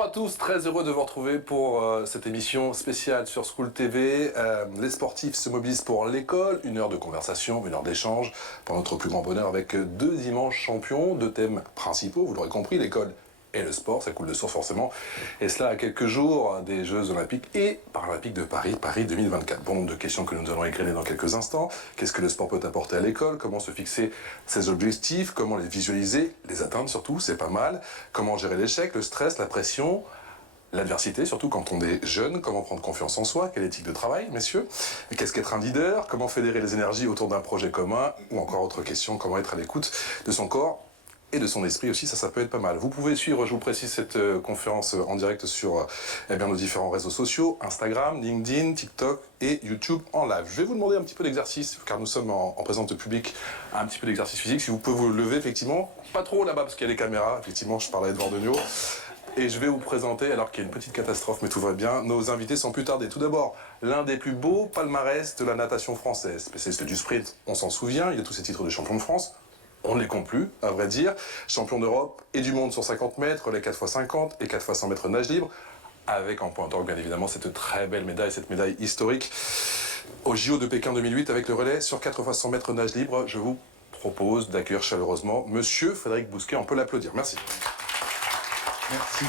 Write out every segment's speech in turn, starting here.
Bonjour à tous, très heureux de vous retrouver pour cette émission spéciale sur School TV. Les sportifs se mobilisent pour l'école, 1 heure de conversation, 1 heure d'échange, pour notre plus grand bonheur avec 2 immenses champions, 2 thèmes principaux, vous l'aurez compris, l'école et le sport, ça coule de source forcément. Et cela à quelques jours des Jeux Olympiques et Paralympiques de Paris, Paris 2024. Bon nombre de questions que nous allons égrener dans quelques instants. Qu'est-ce que le sport peut apporter à l'école? Comment se fixer ses objectifs? Comment les visualiser? Les atteindre surtout, c'est pas mal. Comment gérer l'échec, le stress, la pression? L'adversité, surtout quand on est jeune, comment prendre confiance en soi, quelle éthique de travail, messieurs? Qu'est-ce qu'être un leader? Comment fédérer les énergies autour d'un projet commun? Ou encore autre question, comment être à l'écoute de son corps et de son esprit aussi, ça peut être pas mal. Vous pouvez suivre, je vous précise, cette conférence en direct sur nos différents réseaux sociaux, Instagram, LinkedIn, TikTok et YouTube en live. Je vais vous demander un petit peu d'exercice, car nous sommes en présence de public, un petit peu d'exercice physique. Si vous pouvez vous lever, effectivement, pas trop là-bas, parce qu'il y a les caméras, effectivement, je parle à Edouard Degnaud. Et je vais vous présenter, alors qu'il y a une petite catastrophe, mais tout va bien, nos invités sans plus tarder. Tout d'abord, l'un des plus beaux palmarès de la natation française. Spécialiste du sprint, on s'en souvient, il a tous ses titres de champion de France. On ne les compte plus, à vrai dire. Champion d'Europe et du monde sur 50 mètres, les 4x50 et 4x100 mètres nage libre. Avec en point d'orgue, bien évidemment, cette très belle médaille, cette médaille historique. Au JO de Pékin 2008, avec le relais sur 4x100 mètres nage libre, je vous propose d'accueillir chaleureusement Monsieur Frédéric Bousquet. On peut l'applaudir. Merci. Merci.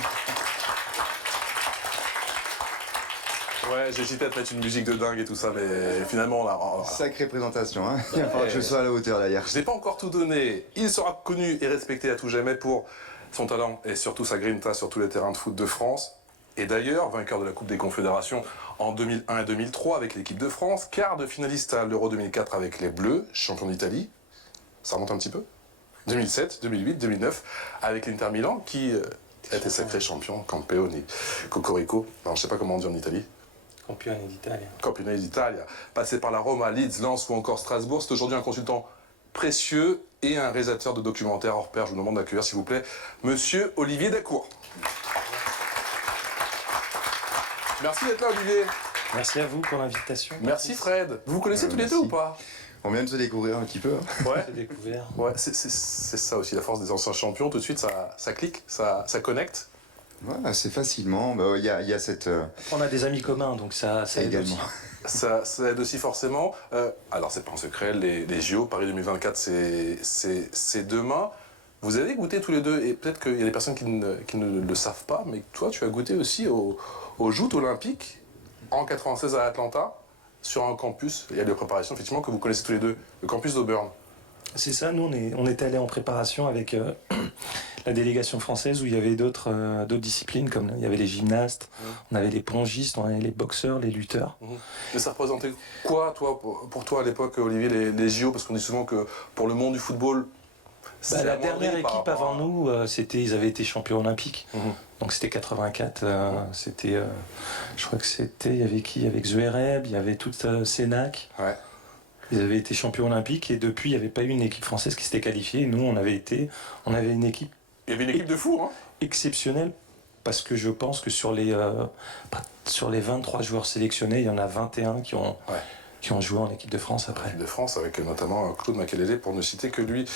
Ouais, j'hésitais à te mettre une musique de dingue et tout ça, mais finalement, là... Sacrée présentation, hein. Il va falloir que je sois à la hauteur, d'ailleurs. Je n'ai pas encore tout donné. Il sera connu et respecté à tout jamais pour son talent et surtout sa grinta sur tous les terrains de foot de France. Et d'ailleurs, vainqueur de la Coupe des Confédérations en 2001 et 2003 avec l'équipe de France, quart de finaliste à l'Euro 2004 avec les Bleus, champion d'Italie. Ça remonte un petit peu. 2007, 2008, 2009 avec l'Inter Milan qui a été sacré champion, campione, cocorico. Alors, je ne sais pas comment on dit en Italie. Campione d'Italie. Campione d'Italia. Passé par la Roma, Leeds, Lens ou encore Strasbourg, c'est aujourd'hui un consultant précieux et un réalisateur de documentaires hors pair. Je vous demande d'accueillir, s'il vous plaît, Monsieur Olivier Dacour. Merci d'être là, Olivier. Merci à vous pour l'invitation. Merci, Fred. Vous vous connaissez tous les deux ou pas? On vient de se découvrir un petit peu. Ouais. J'ai découvert. Ouais, c'est ça aussi, la force des anciens champions. Tout de suite, ça clique, ça connecte. Ouais, assez facilement. Il y a cette... On a des amis communs, donc ça aide également. aussi. Ça aide aussi forcément. Alors, c'est pas un secret, les JO, Paris 2024, c'est demain. Vous avez goûté tous les deux, et peut-être qu'il y a des personnes qui ne le savent pas, mais toi, tu as goûté aussi aux joutes olympiques en 96 à Atlanta, sur un campus. Il y a des préparations, effectivement, que vous connaissez tous les deux, le campus d'Auburn. C'est ça, nous on est allés en préparation avec la délégation française où il y avait d'autres disciplines, comme il y avait les gymnastes, on avait les pongistes, on avait les boxeurs, les lutteurs. Mais ça représentait quoi, toi, pour toi à l'époque, Olivier, les JO? Parce qu'on dit souvent que pour le monde du football, la dernière équipe avant nous, ils avaient été champions olympiques. Donc c'était 84, je crois que il y avait qui? Il y avait Xuereb, il y avait toute Sénac. Ouais. Ils avaient été champions olympiques et depuis, il n'y avait pas eu une équipe française qui s'était qualifiée. Et nous, on avait une équipe... Il y avait une équipe de fous, hein? Exceptionnelle, parce que je pense que sur les 23 joueurs sélectionnés, il y en a 21 qui ont joué en équipe de France après. L'équipe de France, avec notamment Claude Makélélé, pour ne citer que lui.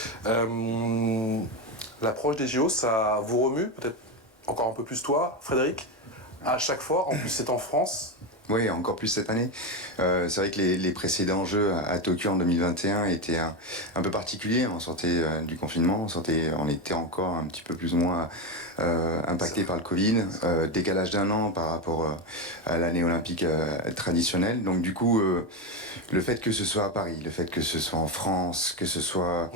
L'approche des JO, ça vous remue, peut-être encore un peu plus toi, Frédéric, à chaque fois, en plus c'est en France. Oui, encore plus cette année. C'est vrai que les précédents Jeux à Tokyo en 2021 étaient un peu particuliers. On sortait du confinement, on était encore un petit peu plus ou moins impacté par le Covid. Décalage d'1 an par rapport à l'année olympique traditionnelle. Donc du coup, le fait que ce soit à Paris, le fait que ce soit en France, que ce soit...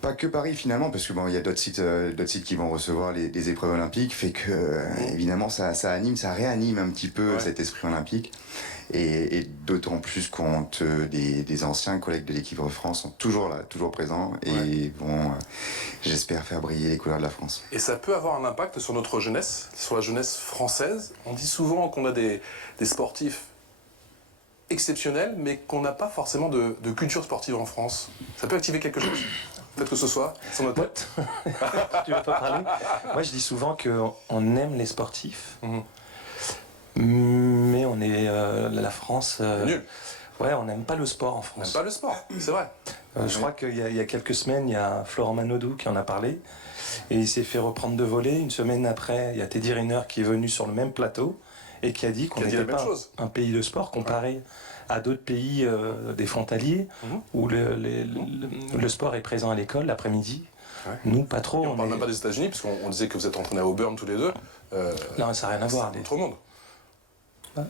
Pas que Paris finalement, parce que il y a d'autres sites qui vont recevoir les épreuves olympiques, fait que évidemment ça anime, ça réanime un petit peu cet esprit olympique, et d'autant plus quand des anciens collègues de l'équipe de France sont toujours là, toujours présents, et vont, j'espère, faire briller les couleurs de la France. Et ça peut avoir un impact sur notre jeunesse, sur la jeunesse française. On dit souvent qu'on a des sportifs exceptionnels, mais qu'on n'a pas forcément de culture sportive en France. Ça peut activer quelque chose? Peut-être que ce soit sur notre tête. Tu veux pas parler? Moi, je dis souvent qu'on aime les sportifs, mais on est la France. Nul. Ouais, on n'aime pas le sport en France. On n'aime pas le sport, c'est vrai. Je crois qu'il y a quelques semaines, il y a Florent Manodou qui en a parlé. Et il s'est fait reprendre de voler. Une semaine après, il y a Teddy Riner qui est venu sur le même plateau et qui a dit qu'on n'était pas un pays de sport comparé à d'autres pays des frontaliers où le sport est présent à l'école l'après-midi. Ouais. Nous, pas trop. Et on ne parle même pas des États-Unis, parce qu'on disait que vous êtes entraînés à Auburn tous les deux. Non, ça n'a rien à voir. C'est autre monde. Ouais.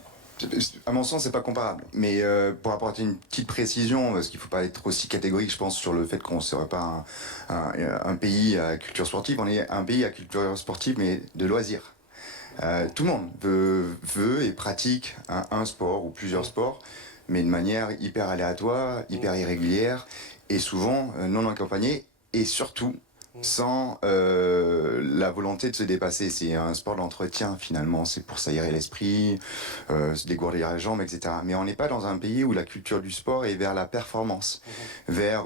À mon sens, c'est pas comparable. Mais pour apporter une petite précision, parce qu'il ne faut pas être aussi catégorique, je pense, sur le fait qu'on ne serait pas un pays à culture sportive. On est un pays à culture sportive, mais de loisirs. Tout le monde veut et pratique un sport ou plusieurs sports, mais de manière hyper aléatoire, hyper irrégulière, et souvent non accompagnée, et surtout sans la volonté de se dépasser. C'est un sport d'entretien finalement, c'est pour s'aérer l'esprit, se dégourdir les jambes, etc. Mais on n'est pas dans un pays où la culture du sport est vers la performance, vers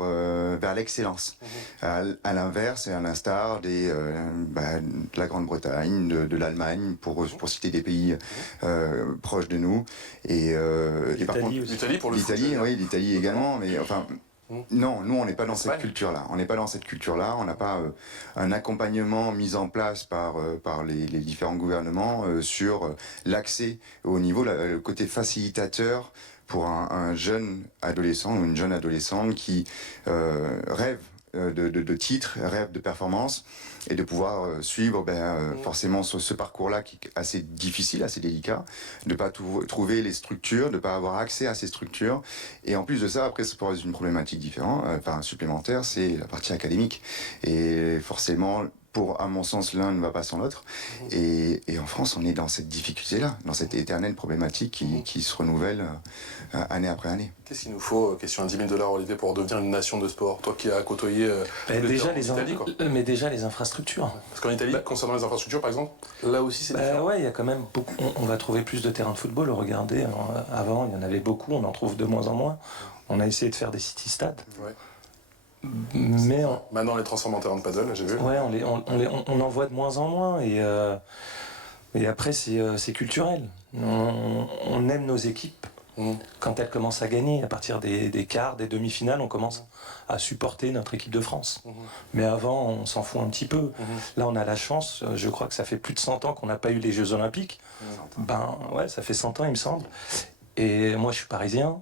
l'excellence. À l'inverse, et à l'instar de la Grande-Bretagne, de l'Allemagne, pour citer des pays proches de nous. Et par contre, l'Italie pour le foot. L'Italie, oui, l'Italie également, mais enfin... Non, nous on n'est pas dans cette culture-là. On n'est pas dans cette culture-là. On n'a pas un accompagnement mis en place par les différents gouvernements sur l'accès au niveau, le côté facilitateur pour un jeune adolescent ou une jeune adolescente qui rêve de titres, rêve de performance et de pouvoir suivre forcément ce parcours-là qui est assez difficile, assez délicat, de ne pas trouver les structures, de ne pas avoir accès à ces structures. Et en plus de ça, après, ça pose une problématique différente, supplémentaire, c'est la partie académique. Et forcément, à mon sens, l'un ne va pas sans l'autre. Et en France, on est dans cette difficulté-là, dans cette éternelle problématique qui se renouvelle année après année. Qu'est-ce qu'il nous faut, question à 10 000 $, Olivier, pour devenir une nation de sport? Toi qui as côtoyé déjà les infrastructures. Parce qu'en Italie, concernant les infrastructures, par exemple, là aussi c'est différent. Ouais, il y a quand même beaucoup. On va trouver plus de terrains de football. Regardez, avant, il y en avait beaucoup, on en trouve de moins en moins. On a essayé de faire des city-stades. Ouais. Mais maintenant on les transforme en terrain de paddle, j'ai vu. Ouais, on en voit de moins en moins et après c'est culturel. On aime nos équipes quand elles commencent à gagner. À partir des quarts, des demi-finales, on commence à supporter notre équipe de France. Mais avant, on s'en fout un petit peu. Là, on a la chance, je crois que ça fait plus de 100 ans qu'on n'a pas eu les Jeux Olympiques. Ouais, ça fait 100 ans, il me semble. Et moi, je suis parisien.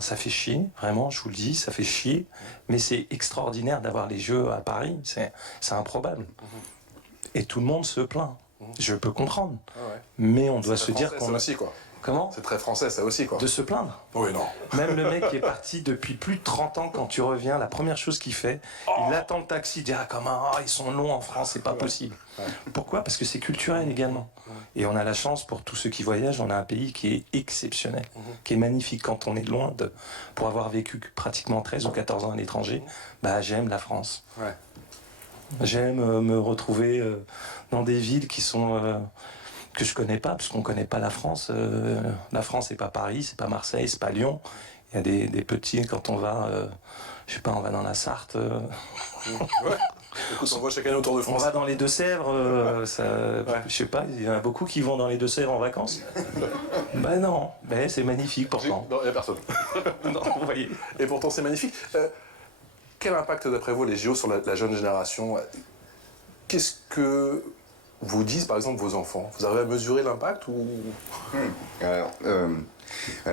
Ça fait chier, vraiment, je vous le dis, ça fait chier. Mais c'est extraordinaire d'avoir les Jeux à Paris, c'est improbable. Et tout le monde se plaint. Je peux comprendre. Mais on doit se dire qu'on... aussi, quoi. Comment ? C'est très français, ça aussi, quoi. De se plaindre. Oui, non. Même le mec qui est parti depuis plus de 30 ans, quand tu reviens, la première chose qu'il fait, il attend le taxi, il dit « Ah, comment ils sont longs en France, c'est pas possible. » Pourquoi ? Parce que c'est culturel également. Et on a la chance, pour tous ceux qui voyagent, on a un pays qui est exceptionnel, qui est magnifique. Quand on est loin pour avoir vécu pratiquement 13 ou 14 ans à l'étranger, j'aime la France. Ouais. J'aime me retrouver dans des villes qui sont... que je connais pas, parce qu'on connaît pas la France. La France, c'est pas Paris, c'est pas Marseille, c'est pas Lyon. Il y a des petits, quand on va, je sais pas, on va dans la Sarthe. Ouais. Écoute, on voit chaque année autour de France. On va dans les Deux-Sèvres, je sais pas, il y en a beaucoup qui vont dans les Deux-Sèvres en vacances. Non, mais c'est magnifique pourtant. Non, il n'y a personne. Non, vous voyez. Et pourtant, c'est magnifique. Quel impact, d'après vous, les JO sur la jeune génération? Qu'est-ce que vous disent, par exemple, vos enfants? Vous arrivez à mesurer l'impact ou...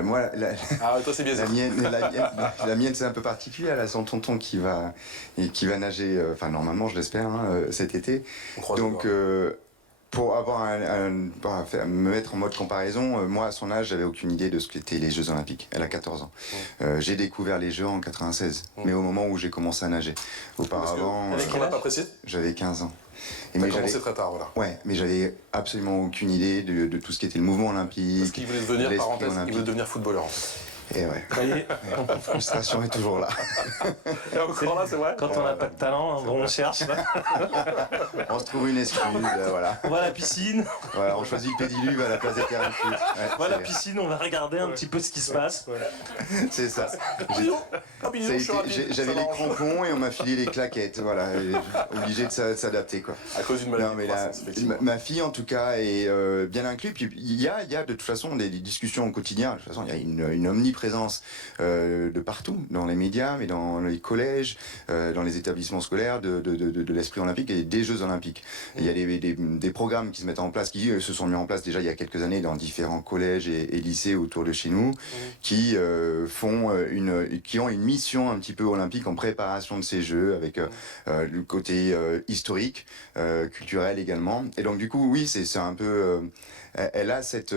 Moi, toi, c'est bien la mienne, c'est un peu particulier. Elle a son tonton qui va nager, normalement, je l'espère, cet été. Donc, pour me mettre en mode comparaison, moi, à son âge, j'avais aucune idée de ce qu'étaient les Jeux Olympiques. Elle a 14 ans. J'ai découvert les Jeux en 96, mais au moment où j'ai commencé à nager. Auparavant, j'avais 15 ans. T'as commencé très tard, voilà. Ouais, mais j'avais absolument aucune idée de tout ce qui était le mouvement olympique. Parce qu'il voulait devenir, il voulait devenir footballeur, en fait. Et ouais. La frustration est toujours là. Et encore là, c'est vrai. Quand on n'a pas de talent, on cherche. On se trouve une excuse, voilà. On va à la piscine. Voilà, on choisit le pédiluve à la place des terrains de foot. Ouais, on va à la piscine, on va regarder un petit peu ce qui se passe. C'est ça. J'avais les crampons et on m'a filé les claquettes. Voilà, obligé de s'adapter, quoi. À cause d'une maladie. Ma fille, en tout cas, est bien inclue. Puis il y a de toute façon des discussions au quotidien. De toute façon, il y a une omniprésence omniprésence de partout, dans les médias, mais dans les collèges, dans les établissements scolaires, de l'esprit olympique et des Jeux olympiques. Et il y a des programmes qui se mettent en place, qui se sont mis en place déjà il y a quelques années dans différents collèges et lycées autour de chez nous, qui ont une mission un petit peu olympique en préparation de ces Jeux, avec le côté historique, culturel également. Et donc du coup, oui, c'est un peu... elle a cette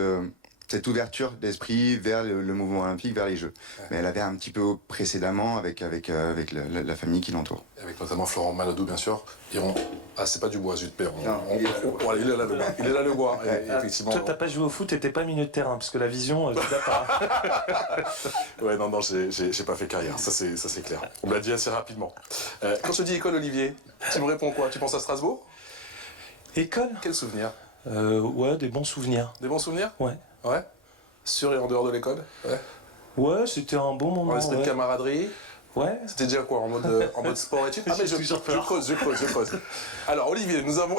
ouverture d'esprit vers le mouvement olympique, vers les Jeux. Mais elle avait un petit peu précédemment avec la famille qui l'entoure. Avec notamment Florent Manodou, bien sûr. Ah, c'est pas du bois, zut, père. Il est là, le bois. Il est là, le bois. Effectivement. Toi, t'as pas joué au foot et t'es pas milieu de terrain, parce que la vision, tu l'as pas. Ouais, non, j'ai pas fait carrière, ça c'est clair. On me l'a dit assez rapidement. Quand je te dis école, Olivier, tu me réponds quoi? Tu penses à Strasbourg? École? Quel souvenir? Ouais, des bons souvenirs. Des bons souvenirs? Ouais. Ouais. Sur et en dehors de l'école? Ouais. Ouais, c'était un bon moment. En esprit de camaraderie? Ouais. C'était déjà quoi, en mode sport-études? Ah mais je creuse. Alors Olivier, nous avons...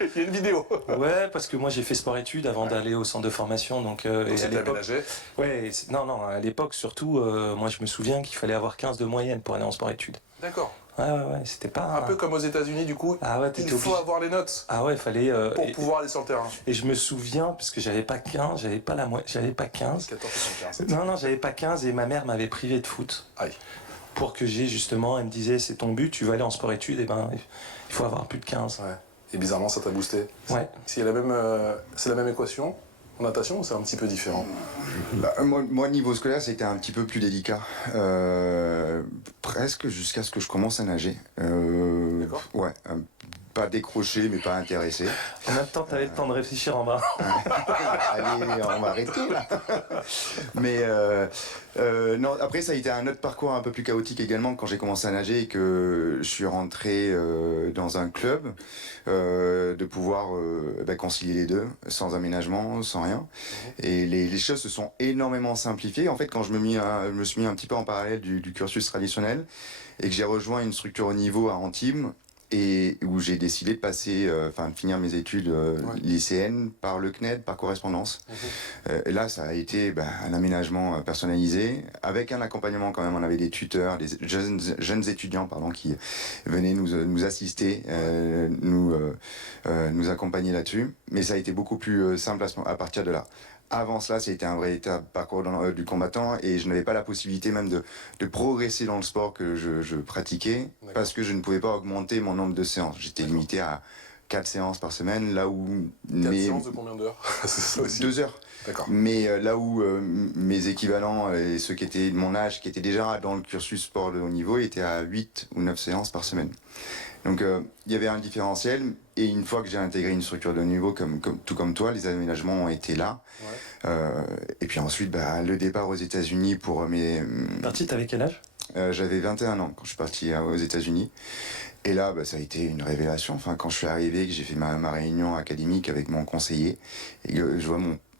Il y a une vidéo. Ouais, parce que moi j'ai fait sport-études avant d'aller au centre de formation. Donc c'était aménagé? Ouais, non, à l'époque surtout, moi je me souviens qu'il fallait avoir 15 de moyenne pour aller en sport-études. D'accord. Ouais, c'était pas... Un peu comme aux États-Unis du coup, ah ouais, il faut avoir les notes. Ah ouais, il fallait... pour pouvoir aller sur le terrain. Et je me souviens, parce que j'avais pas 15, j'avais pas 15. 14,75. Non, j'avais pas 15 et ma mère m'avait privé de foot. Aïe. Pour que j'ai justement, elle me disait, c'est ton but, tu vas aller en sport-études, et ben il faut avoir plus de 15. Ouais. Et bizarrement, ça t'a boosté. Ouais. C'est la même équation en natation ou c'est un petit peu différent? Moi, niveau scolaire, c'était un petit peu plus délicat. Presque jusqu'à ce que je commence à nager. D'accord. Ouais. Pas décroché, mais pas intéressé. En même temps, t'avais le temps de réfléchir en bas. Allez, on va arrêter là. Mais non, après ça a été un autre parcours un peu plus chaotique également quand j'ai commencé à nager et que je suis rentré dans un club, de pouvoir concilier les deux, sans aménagement, sans rien. Et les choses se sont énormément simplifiées. En fait, quand je me suis mis un petit peu en parallèle du cursus traditionnel et que j'ai rejoint une structure au niveau à Antibes, et où j'ai décidé de passer, de finir mes études lycéennes par le CNED, par correspondance. Et là, ça a été un aménagement personnalisé, avec un accompagnement quand même. On avait des tuteurs, des jeunes étudiants qui venaient nous assister, nous accompagner là-dessus. Mais ça a été beaucoup plus simple à partir de là. Avant cela, c'était un véritable parcours du combattant et je n'avais pas la possibilité même de progresser dans le sport que je pratiquais parce que je ne pouvais pas augmenter mon nombre de séances. J'étais limité à 4 séances par semaine, là où... 4 séances de combien d'heures? 2 heures. D'accord. Mais là où mes équivalents et ceux qui étaient de mon âge, qui étaient déjà dans le cursus sport de haut niveau, étaient à 8 ou 9 séances par semaine. Donc il y avait un différentiel et une fois que j'ai intégré une structure de haut niveau tout comme toi, les aménagements ont été là. Ouais. Et puis ensuite, le départ aux États-Unis pour mes... Parti, t'avais quel âge? J'avais 21 ans quand je suis parti aux États-Unis. Et là, ça a été une révélation. Enfin, quand je suis arrivé, que j'ai fait ma réunion académique avec mon conseiller, et que je vois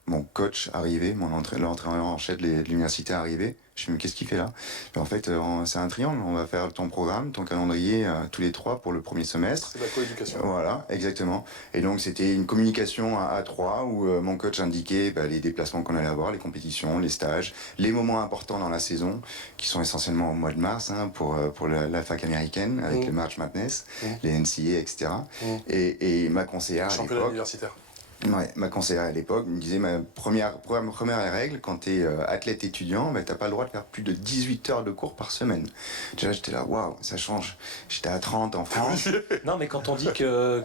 mon coach arriver, l'entraîneur en chef de l'université arriver. Je me dis, mais qu'est-ce qu'il fait là? En fait, c'est un triangle. On va faire ton programme, ton calendrier, tous les 3 pour le premier semestre. C'est la coéducation. Voilà, exactement. Et donc, c'était une communication à 3 où mon coach indiquait les déplacements qu'on allait avoir, les compétitions, les stages, les moments importants dans la saison, qui sont essentiellement au mois de mars, pour la fac américaine, avec les March Madness, les NCAA, etc. Et ma conseillère à l'époque... Championnat universitaire. Ouais, ma conseillère à l'époque me disait ma première règle, quand tu es athlète étudiant, t'as pas le droit de faire plus de 18 heures de cours par semaine. Déjà j'étais là, waouh, ça change. J'étais à 30 en France. Non, mais quand on dit que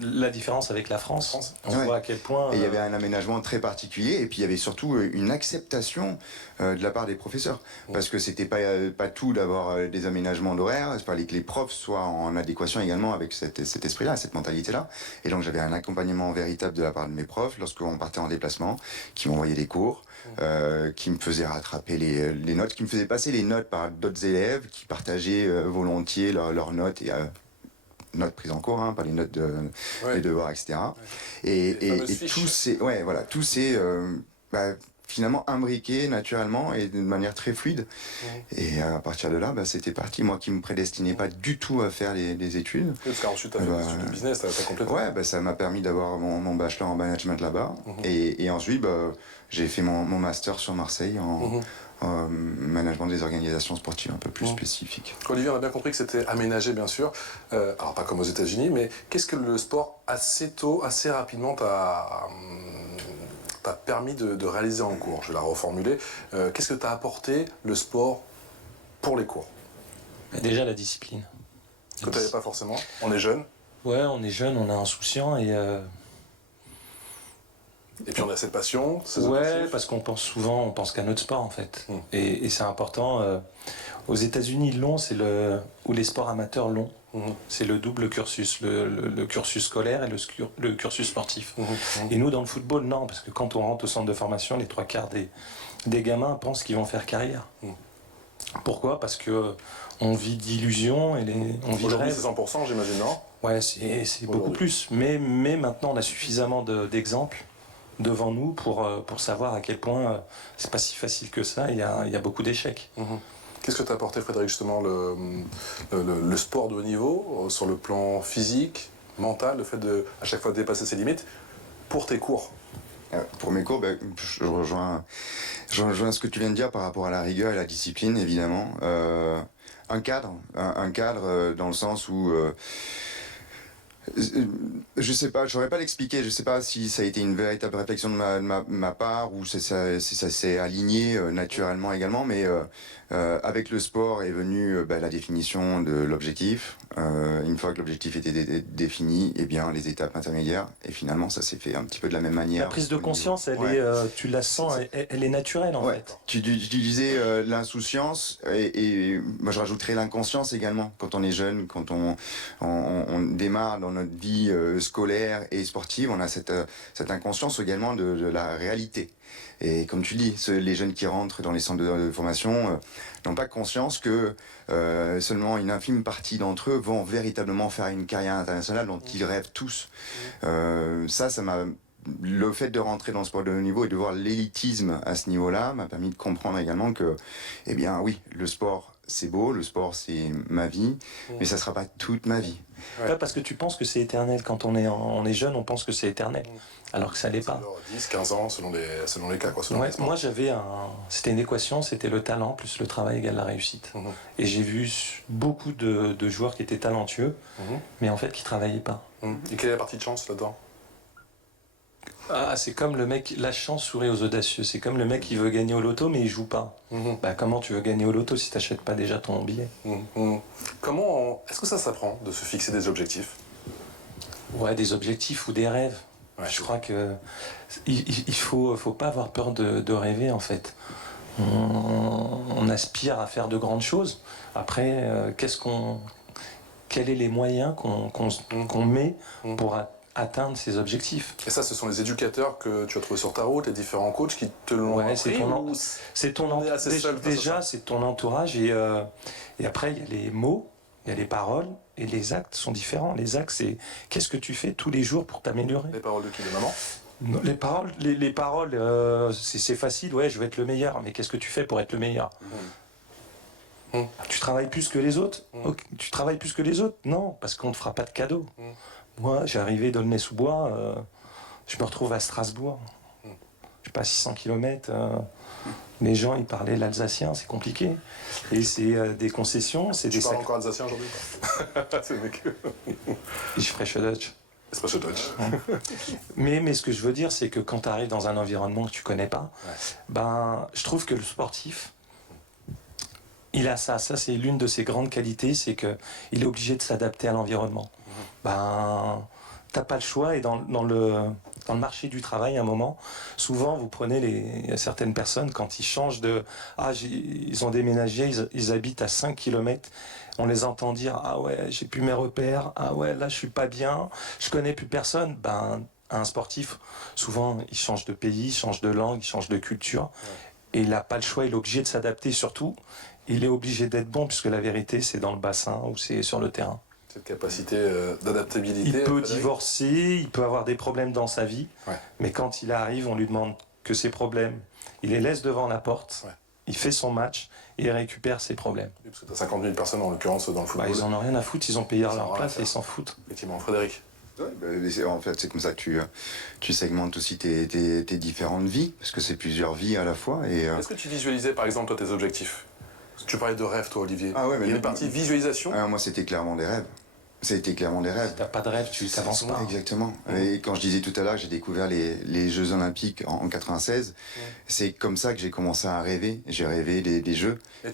la différence avec la France, on voit à quel point... Et il y avait un aménagement très particulier et puis il y avait surtout une acceptation de la part des professeurs. Parce que c'était pas tout d'avoir des aménagements d'horaire, il fallait que les profs soient en adéquation également avec cet esprit-là, cette mentalité-là. Et donc j'avais un accompagnement véritable de la part de mes profs lorsqu'on partait en déplacement, qui m'envoyaient des cours, qui me faisaient rattraper les notes, qui me faisaient passer les notes par d'autres élèves qui partageaient volontiers leurs notes et notes prises en cours, pas les notes les devoirs, etc. Et tous ces finalement imbriqué naturellement et de manière très fluide. Et à partir de là, c'était parti. Moi qui me prédestinais pas du tout à faire les études. Parce qu'ensuite, tu as fait des études de business, tu as complété. Ouais, ça m'a permis d'avoir mon bachelor en management là-bas. Et ensuite, j'ai fait mon master sur Marseille en management des organisations sportives un peu plus spécifiques. Olivier, on a bien compris que c'était aménagé, bien sûr. Alors, pas comme aux États-Unis, mais qu'est-ce que le sport, assez tôt, assez rapidement, t'a permis de réaliser en cours? Je vais la reformuler. Qu'est-ce que t'a apporté le sport pour les cours? Déjà, la discipline. Que tu n'avais pas forcément. On est jeune. Ouais, on est jeune, on est insouciant et puis on a cette passion, ces ouais, objectifs. parce qu'on pense souvent, on pense qu'à notre sport en fait. Et c'est important. Aux États-Unis, ils l'ont, ou les sports amateurs l'ont. C'est le double cursus, le cursus scolaire et le cursus sportif. Et nous, dans le football, non, parce que quand on rentre au centre de formation, les 3/4 des gamins pensent qu'ils vont faire carrière. Pourquoi? Parce que on vit d'illusions et on vit de Aujourd'hui, rêves. c'est 100%, j'imagine, non? Ouais, c'est beaucoup plus. Mais maintenant, on a suffisamment d'exemples devant nous pour savoir à quel point c'est pas si facile que ça. Il y a beaucoup d'échecs. Qu'est-ce que t'a apporté, Frédéric, justement, le sport de haut niveau, sur le plan physique, mental, le fait de, à chaque fois, dépasser ses limites, pour tes cours? Pour mes cours, je rejoins ce que tu viens de dire par rapport à la rigueur et la discipline, évidemment. Un cadre dans le sens où... je sais pas, je saurais pas l'expliquer, je sais pas si ça a été une véritable réflexion de ma part ou si ça s'est aligné naturellement également, mais avec le sport est venue la définition de l'objectif. Une fois que l'objectif était défini, eh bien les étapes intermédiaires, et finalement ça s'est fait un petit peu de la même manière. La prise de conscience, tu la sens, elle est naturelle en fait. Tu disais l'insouciance et moi je rajouterais l'inconscience également. Quand on est jeune, quand on démarre dans notre vie scolaire et sportive, on a cette inconscience également de la réalité. Et comme tu dis, les jeunes qui rentrent dans les centres de formation n'ont pas conscience que seulement une infime partie d'entre eux vont véritablement faire une carrière internationale dont ils rêvent tous. Ça m'a... Le fait de rentrer dans le sport de haut niveau et de voir l'élitisme à ce niveau-là m'a permis de comprendre également que, eh bien oui, le sport c'est beau, le sport c'est ma vie, mais ça ne sera pas toute ma vie. Ouais, parce que tu penses que c'est éternel. Quand on est jeune, on pense que c'est éternel, alors que ça l'est pas. Alors, 10, 15 ans, selon les cas, quoi. Moi, c'était une équation, c'était le talent plus le travail égale la réussite. Et j'ai vu beaucoup de joueurs qui étaient talentueux, mais en fait qui travaillaient pas. Et quelle est la partie de chance là-dedans? C'est comme le mec, la chance sourit aux audacieux. C'est comme le mec qui veut gagner au loto, mais il joue pas. Comment tu veux gagner au loto si tu n'achètes pas déjà ton billet? Est-ce que ça s'apprend de se fixer des objectifs? Ouais, des objectifs ou des rêves. Ouais, je crois que il faut pas avoir peur de rêver en fait. On aspire à faire de grandes choses. Après, quels sont les moyens qu'on met pour atteindre ces objectifs? Et ça, ce sont les éducateurs que tu as trouvés sur ta route, les différents coachs qui te l'ont appris? C'est ton entourage et après il y a les mots, il y a les paroles et les actes sont différents. Les actes, c'est qu'est-ce que tu fais tous les jours pour t'améliorer? Les paroles de qui? De maman? Les paroles, c'est facile, ouais, je vais être le meilleur, mais qu'est-ce que tu fais pour être le meilleur? Tu travailles plus que les autres? Tu travailles plus que les autres? Non, parce qu'on ne te fera pas de cadeau. Moi, j'ai arrivé d'Aulnay-sous-Bois, je me retrouve à Strasbourg. Je sais pas, 600 km. Les gens, ils parlaient l'alsacien, c'est compliqué. Et c'est des concessions. Tu parles encore alsacien aujourd'hui? C'est le mec. Je spreche Deutsch. Mais ce que je veux dire, c'est que quand tu arrives dans un environnement que tu connais pas, je trouve que le sportif, il a ça. Ça, c'est l'une de ses grandes qualités, c'est qu'il est obligé de s'adapter à l'environnement. T'as pas le choix, et dans le marché du travail, à un moment, souvent vous prenez certaines personnes quand ils changent ils ont déménagé, ils habitent à 5 km, on les entend dire ah ouais, j'ai plus mes repères, ah ouais, là je suis pas bien, je connais plus personne. Un sportif, souvent il change de pays, il change de langue, il change de culture, et il n'a pas le choix, il est obligé de s'adapter. Surtout il est obligé d'être bon, puisque la vérité c'est dans le bassin ou c'est sur le terrain. Cette capacité d'adaptabilité. Il peut divorcer, il peut avoir des problèmes dans sa vie, mais quand il arrive, on lui demande que ses problèmes, il les laisse devant la porte, Ouais. il fait son match et il récupère ses problèmes. Oui, parce que tu as 50 000 personnes en l'occurrence dans le football. Ils en ont rien à foutre, ils ont payé leur place et faire. ils s'en foutent. Effectivement, Frédéric. Ouais, en fait, c'est comme ça que tu segmentes aussi tes différentes vies, parce que c'est plusieurs vies à la fois. Est-ce que tu visualisais, par exemple, toi, tes objectifs? Tu parlais de rêve, toi, Olivier. Ah ouais, mais il y a une partie visualisation. Moi, c'était clairement des rêves. C'était clairement des rêves. Si t'as pas de rêve, tu t'avances pas. Exactement. Et quand je disais tout à l'heure que j'ai découvert les Jeux Olympiques en 96, c'est comme ça que j'ai commencé à rêver. J'ai rêvé des Jeux. Et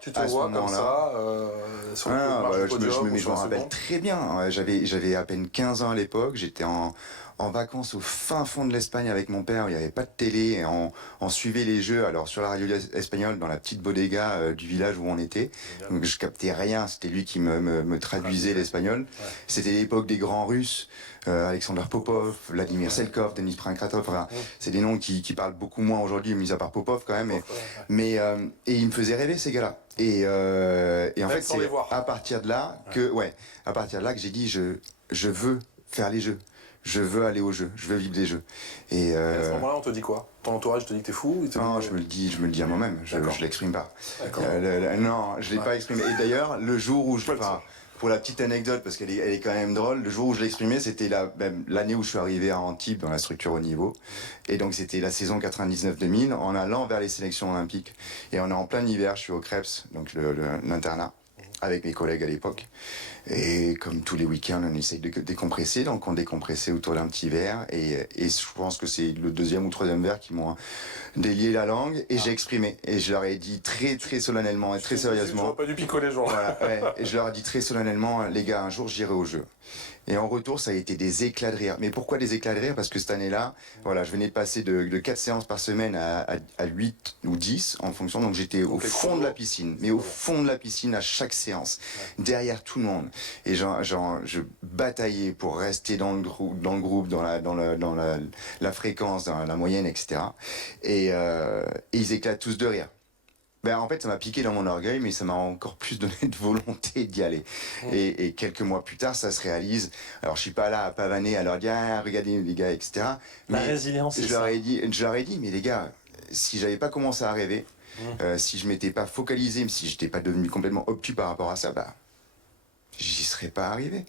tu te vois comme ça, sur le marche du podium, je m'en rappelle très bien. J'avais à peine 15 ans à l'époque. J'étais en vacances au fin fond de l'Espagne avec mon père. Il n'y avait pas de télé. Et on suivait les Jeux alors sur la radio espagnole dans la petite bodega du village où on était. Donc je captais rien. C'était lui qui me traduisait l'espagnol. Ouais. C'était l'époque des grands Russes. Alexander Popov, Vladimir Selkov, Denis Pankratov. Enfin, c'est des noms qui parlent beaucoup moins aujourd'hui, mis à part Popov quand même. Et ils me faisaient rêver ces gars-là. Et en fait, c'est à partir de là que j'ai dit je veux faire les Jeux. Je veux aller aux Jeux, je veux vivre des Jeux. Et à ce moment-là, on te dit quoi? Ton entourage te dit que t'es fou? Non, je me le dis à moi-même, je l'exprime pas. Non, je l'ai pas exprimé. Et d'ailleurs, le jour où pour la petite anecdote, parce qu'elle est quand même drôle, le jour où je l'ai exprimé, c'était l'année où je suis arrivé à Antibes dans la structure haut niveau. Et donc c'était la saison 99-2000, en allant vers les sélections olympiques. Et on est en plein hiver, je suis au Krebs, donc l'internat, avec mes collègues à l'époque. Et comme tous les week-ends, on essaye de décompresser, donc on décompressait autour d'un petit verre. Et je pense que c'est le deuxième ou troisième verre qui m'ont délié la langue. Et j'ai exprimé. Et je leur ai dit très très solennellement et très sérieusement. Pas dû picoler, genre. Voilà, et je leur ai dit très solennellement, les gars, un jour j'irai au jeu. Et en retour, ça a été des éclats de rire. Mais pourquoi des éclats de rire? Parce que cette année-là, voilà, je venais de passer de 4 séances par semaine à 8 ou 10 en fonction. Donc j'étais au fond de la piscine, mais au fond de la piscine à chaque séance, derrière tout le monde. Et je bataillais pour rester dans le groupe, dans la fréquence, dans la moyenne, etc. Et ils éclatent tous de rire. En fait, ça m'a piqué dans mon orgueil, mais ça m'a encore plus donné de volonté d'y aller. Et quelques mois plus tard, ça se réalise. Alors, je suis pas là à pavaner, à leur dire, regardez les gars, etc. La résilience, je leur ai dit, mais les gars, si j'avais pas commencé à rêver, si je m'étais pas focalisé, si j'étais pas devenu complètement obtus par rapport à ça, j'y serais pas arrivé.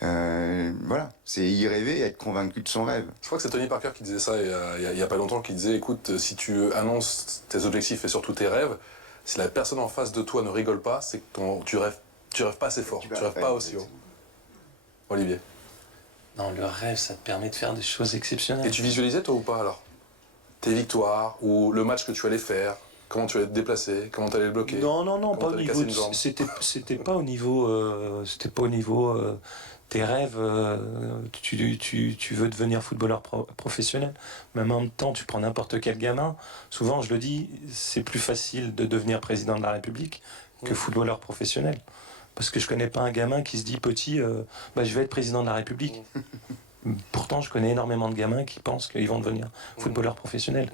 Voilà, c'est y rêver et être convaincu de son rêve. Je crois que c'est Tony Parker qui disait ça il y a pas longtemps, qui disait, écoute, si tu annonces tes objectifs et surtout tes rêves, si la personne en face de toi ne rigole pas, c'est que tu rêves pas assez fort, tu rêves pas aussi haut. Olivier? Non, le rêve, ça te permet de faire des choses exceptionnelles. Et tu visualisais toi ou pas alors? Tes victoires, ou le match que tu allais faire, comment tu allais te déplacer, comment tu allais le bloquer? Non, pas au niveau. C'était pas au niveau. C'était pas au niveau. Tes rêves, tu veux devenir footballeur professionnel, mais en même temps, tu prends n'importe quel gamin. Souvent, je le dis, c'est plus facile de devenir président de la République que footballeur professionnel. Parce que je connais pas un gamin qui se dit petit, je vais être président de la République. Pourtant, je connais énormément de gamins qui pensent qu'ils vont devenir footballeurs professionnels.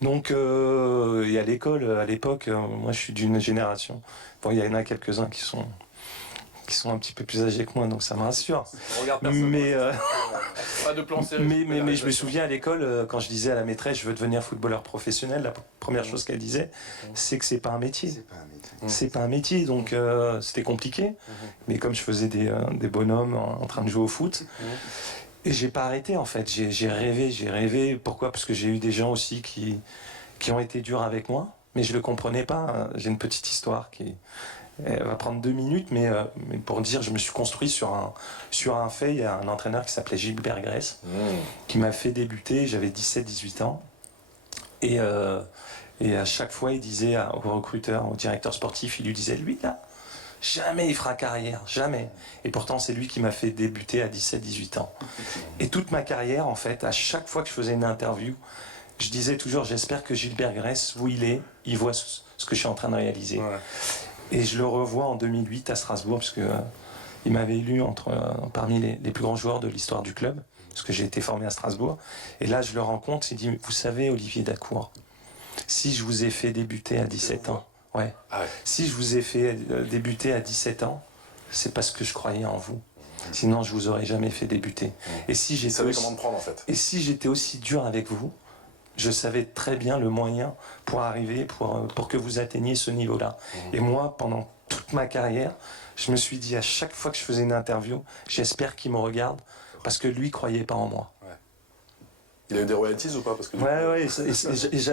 Donc, et à l'école, à l'époque, moi je suis d'une génération. Bon, il y en a quelques-uns qui sont un petit peu plus âgés que moi, donc ça me rassure. Mais, pas de plan sérieux. Mais je me souviens à l'école, quand je disais à la maîtresse, je veux devenir footballeur professionnel, la première chose qu'elle disait, c'est que c'est pas un métier. C'est pas un métier, donc c'était compliqué. Mais comme je faisais des bonhommes en train de jouer au foot, et j'ai pas arrêté en fait. J'ai rêvé. Pourquoi? Parce que j'ai eu des gens aussi qui ont été durs avec moi, mais je le comprenais pas. J'ai une petite histoire elle va prendre 2 minutes, mais pour dire, je me suis construit sur un fait. Il y a un entraîneur qui s'appelait Gilbert Grèce, qui m'a fait débuter, j'avais 17-18 ans. Et à chaque fois, il disait au recruteur, au directeur sportif, il lui disait, lui là, jamais il fera carrière, jamais. Et pourtant, c'est lui qui m'a fait débuter à 17-18 ans. Et toute ma carrière, en fait, à chaque fois que je faisais une interview, je disais toujours, j'espère que Gilbert Grèce, où il voit ce que je suis en train de réaliser. Ouais. Et je le revois en 2008 à Strasbourg, parce que il m'avait élu parmi les plus grands joueurs de l'histoire du club, parce que j'ai été formé à Strasbourg. Et là, je le rencontre, il dit, vous savez, Olivier Dacour, si je vous ai fait débuter à 17 ans, si je vous ai fait débuter à 17 ans, c'est parce que je croyais en vous. Sinon, je vous aurais jamais fait débuter. Et si j'étais comment te prendre, en fait. Et si j'étais aussi dur avec vous, je savais très bien le moyen pour arriver, pour que vous atteigniez ce niveau-là. Et moi, pendant toute ma carrière, je me suis dit à chaque fois que je faisais une interview, j'espère qu'il me regarde, parce que lui croyait pas en moi. Ouais. Il a eu des royalties ou pas parce que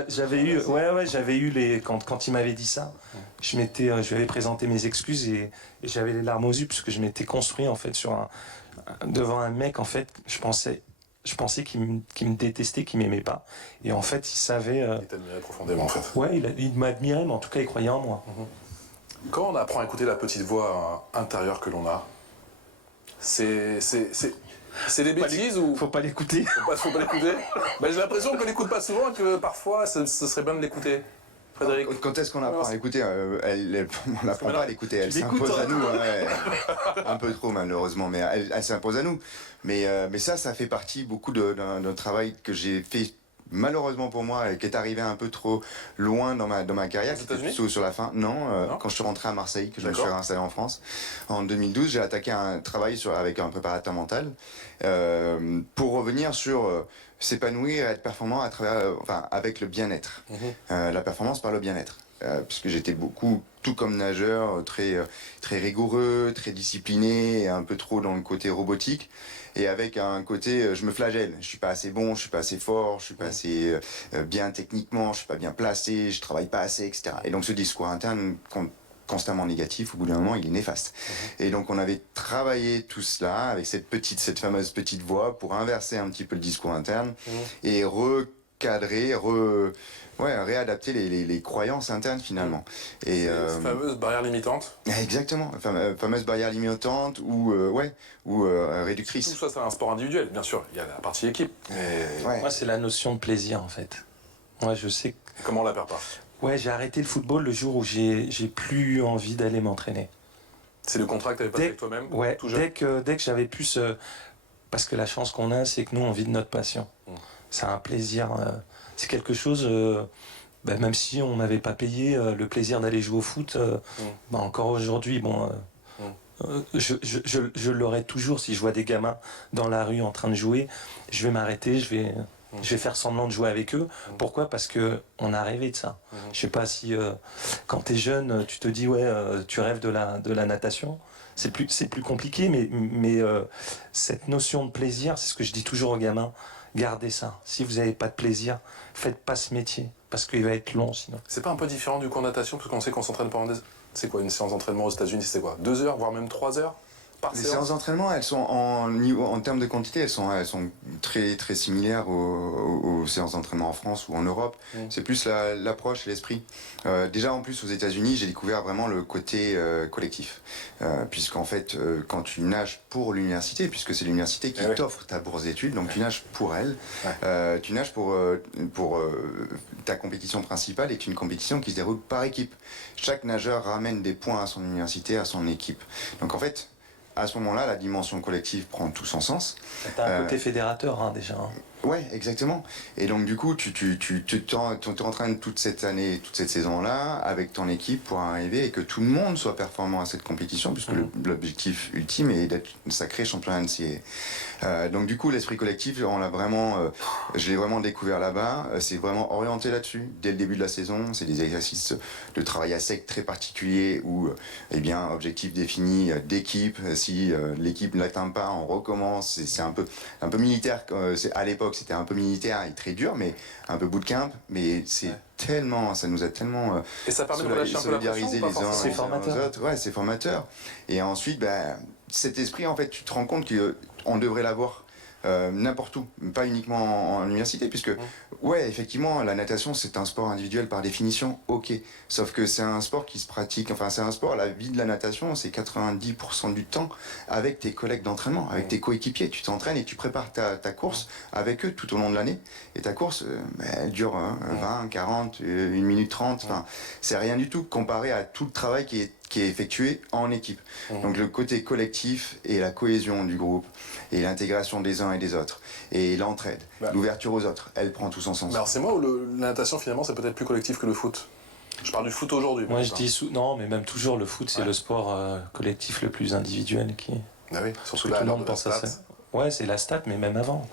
j'avais eu les quand il m'avait dit ça, je lui avais présenté mes excuses et j'avais les larmes aux yeux parce que je m'étais construit en fait devant un mec en fait, je pensais qu'il me détestait, qu'il m'aimait pas, et en fait il savait. Il t'admirait profondément en fait. Ouais, il m'admirait, mais en tout cas il croyait en moi. Quand on apprend à écouter la petite voix intérieure que l'on a, c'est des bêtises ou... Faut pas l'écouter. Faut pas l'écouter. Ben, j'ai l'impression qu'on l'écoute pas souvent et que parfois ce serait bien de l'écouter. Frédéric. Quand est-ce qu'on apprend à écouter on n'apprend pas à l'écouter, elle s'impose à nous. Un peu trop malheureusement, mais elle s'impose à nous. Mais ça fait partie beaucoup d'un travail que j'ai fait malheureusement pour moi, qui est arrivé un peu trop loin dans ma carrière, c'était plutôt sur la fin. Non, quand je suis rentré à Marseille, que je me suis réinstallé en France, en 2012, j'ai attaqué un travail avec un préparateur mental pour revenir sur s'épanouir et être performant avec le bien-être. La performance par le bien-être. Puisque j'étais beaucoup, tout comme nageur, très rigoureux, très discipliné, et un peu trop dans le côté robotique, et avec un côté, je me flagelle, je suis pas assez bon, je suis pas assez fort, je suis pas assez bien techniquement, je suis pas bien placé, je travaille pas assez, etc. Et donc ce discours interne constamment négatif, au bout d'un moment, il est néfaste. Et donc on avait travaillé tout cela avec cette fameuse petite voix pour inverser un petit peu le discours interne et recadrer, réadapter les croyances internes finalement. Et cette fameuse barrière limitante. Exactement, fameuse barrière limitante ou réductrice. Tout ça, c'est un sport individuel, bien sûr. Il y a la partie équipe. Mais... Moi, c'est la notion de plaisir en fait. Moi, je sais. Comment on la perd pas? Ouais, j'ai arrêté le football le jour où j'ai plus envie d'aller m'entraîner. C'est le contrat que tu avais passé avec toi-même? Ouais, dès que j'avais plus... parce que la chance qu'on a, c'est que nous, on vit de notre passion. C'est un plaisir, c'est quelque chose... même si on n'avait pas payé le plaisir d'aller jouer au foot, encore aujourd'hui, je l'aurai toujours si je vois des gamins dans la rue en train de jouer. Je vais m'arrêter, je vais faire semblant de jouer avec eux. Pourquoi? Parce qu'on a rêvé de ça. Je sais pas si quand tu es jeune, tu te dis tu rêves de la natation. C'est plus compliqué, mais cette notion de plaisir, c'est ce que je dis toujours aux gamins. Gardez ça. Si vous n'avez pas de plaisir, faites pas ce métier, parce qu'il va être long sinon. C'est pas un peu différent du cours de natation, parce qu'on sait qu'on s'entraîne pendant des... C'est quoi une séance d'entraînement aux États-Unis? C'est quoi 2 heures, voire même 3 heures par séance? Les séances d'entraînement, elles sont en termes de quantité, elles sont très très similaires aux séances d'entraînement en France ou en Europe. C'est plus l'approche, l'esprit. Déjà en plus aux États-Unis, j'ai découvert vraiment le côté collectif, puisqu'en fait, quand tu nages pour l'université, puisque c'est l'université qui t'offre ta bourse d'études, donc tu nages pour elle, tu nages pour ta compétition principale est une compétition qui se déroule par équipe. Chaque nageur ramène des points à son université, à son équipe. Donc en fait, à ce moment-là, la dimension collective prend tout son sens. T'as un côté fédérateur déjà. Ouais, exactement. Et donc du coup, tu t'entraînes toute cette année, toute cette saison-là, avec ton équipe pour arriver et que tout le monde soit performant à cette compétition, puisque l'objectif ultime est d'être sacré champion NCAA. Donc du coup, l'esprit collectif, je l'ai vraiment découvert là-bas. C'est vraiment orienté là-dessus dès le début de la saison. C'est des exercices de travail à sec très particuliers où, objectif défini d'équipe. Si l'équipe ne l'atteint pas, on recommence. C'est un peu militaire. À l'époque, c'était un peu militaire et très dur, mais un peu bootcamp. Mais c'est ça nous a tellement et ça permet de relâcher un peu la pression, les uns les autres. Ouais, c'est formateur. Et ensuite, cet esprit, en fait, tu te rends compte qu'on devrait l'avoir n'importe où, pas uniquement en université, puisque, effectivement, la natation, c'est un sport individuel par définition, ok. Sauf que c'est un sport qui se pratique, c'est un sport, la vie de la natation, c'est 90% du temps avec tes collègues d'entraînement, avec tes coéquipiers. Tu t'entraînes et tu prépares ta course avec eux tout au long de l'année. Et ta course, elle dure 20, 40, 1 minute 30, c'est rien du tout comparé à tout le travail qui est effectué en équipe. Donc le côté collectif et la cohésion du groupe et l'intégration des uns et des autres et l'entraide, l'ouverture aux autres, elle prend tout son sens. Mais alors c'est moi ou la natation finalement c'est peut-être plus collectif que le foot? Je parle du foot aujourd'hui. Moi je dis non, mais même toujours le foot c'est le sport collectif le plus individuel qui... Ah oui, surtout tout le monde pense à ça. Ouais, c'est la stat, mais même avant.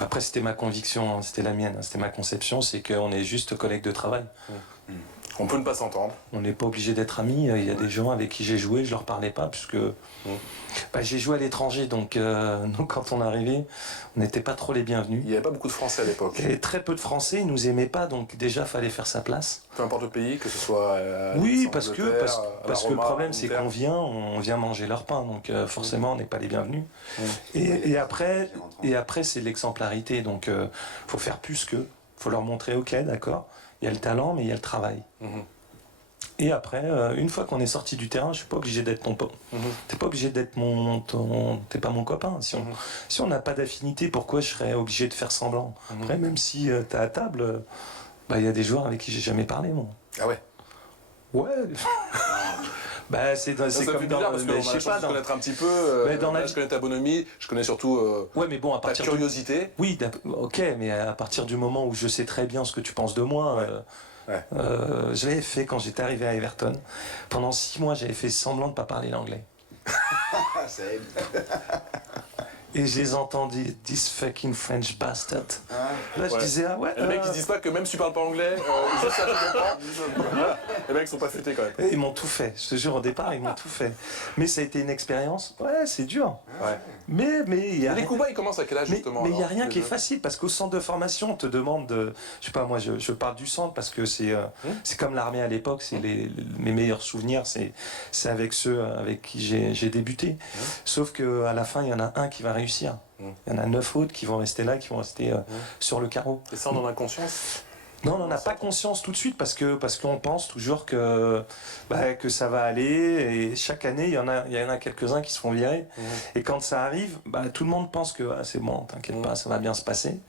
Après, c'était ma conviction, hein, c'était la mienne, hein, c'était ma conception, c'est qu'on est juste collègues de travail. On peut ne pas s'entendre. On n'est pas obligé d'être amis. Il y a des gens avec qui j'ai joué, je leur parlais pas, puisque j'ai joué à l'étranger, donc nous, quand on arrivait, on n'était pas trop les bienvenus. Il n'y avait pas beaucoup de Français à l'époque. Il y avait très peu de Français, ils nous aimaient pas, donc déjà, fallait faire sa place. Peu importe le pays, que ce soit. Oui, parce que le problème, c'est qu'on vient manger leur pain, donc forcément, on n'est pas les bienvenus. Et après, c'est l'exemplarité, donc faut faire plus qu'eux. Faut leur montrer, ok, d'accord. Il y a le talent, mais il y a le travail. Et après, une fois qu'on est sorti du terrain, je suis pas obligé d'être ton pote. T'es pas obligé d'être t'es pas mon copain. Si on n'a pas d'affinité, pourquoi je serais obligé de faire semblant? Après, même si t'es à table, il y a des joueurs avec qui j'ai jamais parlé, moi. Ah ouais. Ouais. C'est comme dans. Parce que je sais pas, connaître un petit peu. Je connais ta bonhomie, je connais surtout. Ouais, mais bon, à partir ta curiosité. Oui, ok, mais à partir du moment où je sais très bien ce que tu penses de moi. Je l'avais fait quand j'étais arrivé à Everton. Pendant 6 mois, j'avais fait semblant de ne pas parler l'anglais. Ça aide. Et je les entendais, this fucking French bastard. Là, je disais, ah ouais. Et les mecs, ils se disent pas que même si tu parles pas anglais, juste ça, tu comprends. Les mecs, ils sont pas futés quand même. Et ils m'ont tout fait. Je te jure, au départ, ils m'ont tout fait. Mais ça a été une expérience. Ouais, c'est dur. Ouais. Mais il y a. Les coups bas, ils commencent à quel âge justement? Mais il n'y a rien qui est facile parce qu'au centre de formation, on te demande de. Je sais pas, moi, je parle du centre parce que c'est comme l'armée à l'époque. C'est mes meilleurs souvenirs. C'est avec ceux avec qui j'ai débuté. Sauf qu'à la fin, il y en a un qui va réussir. Il y en a 9 autres qui vont rester là, qui vont rester sur le carreau. Et ça, on en a conscience? Non, on n'en a pas conscience tout de suite parce qu'on pense toujours que ça va aller et chaque année, il y en a quelques-uns qui se font virer. Et quand ça arrive, tout le monde pense que c'est bon, t'inquiète pas, ça va bien se passer.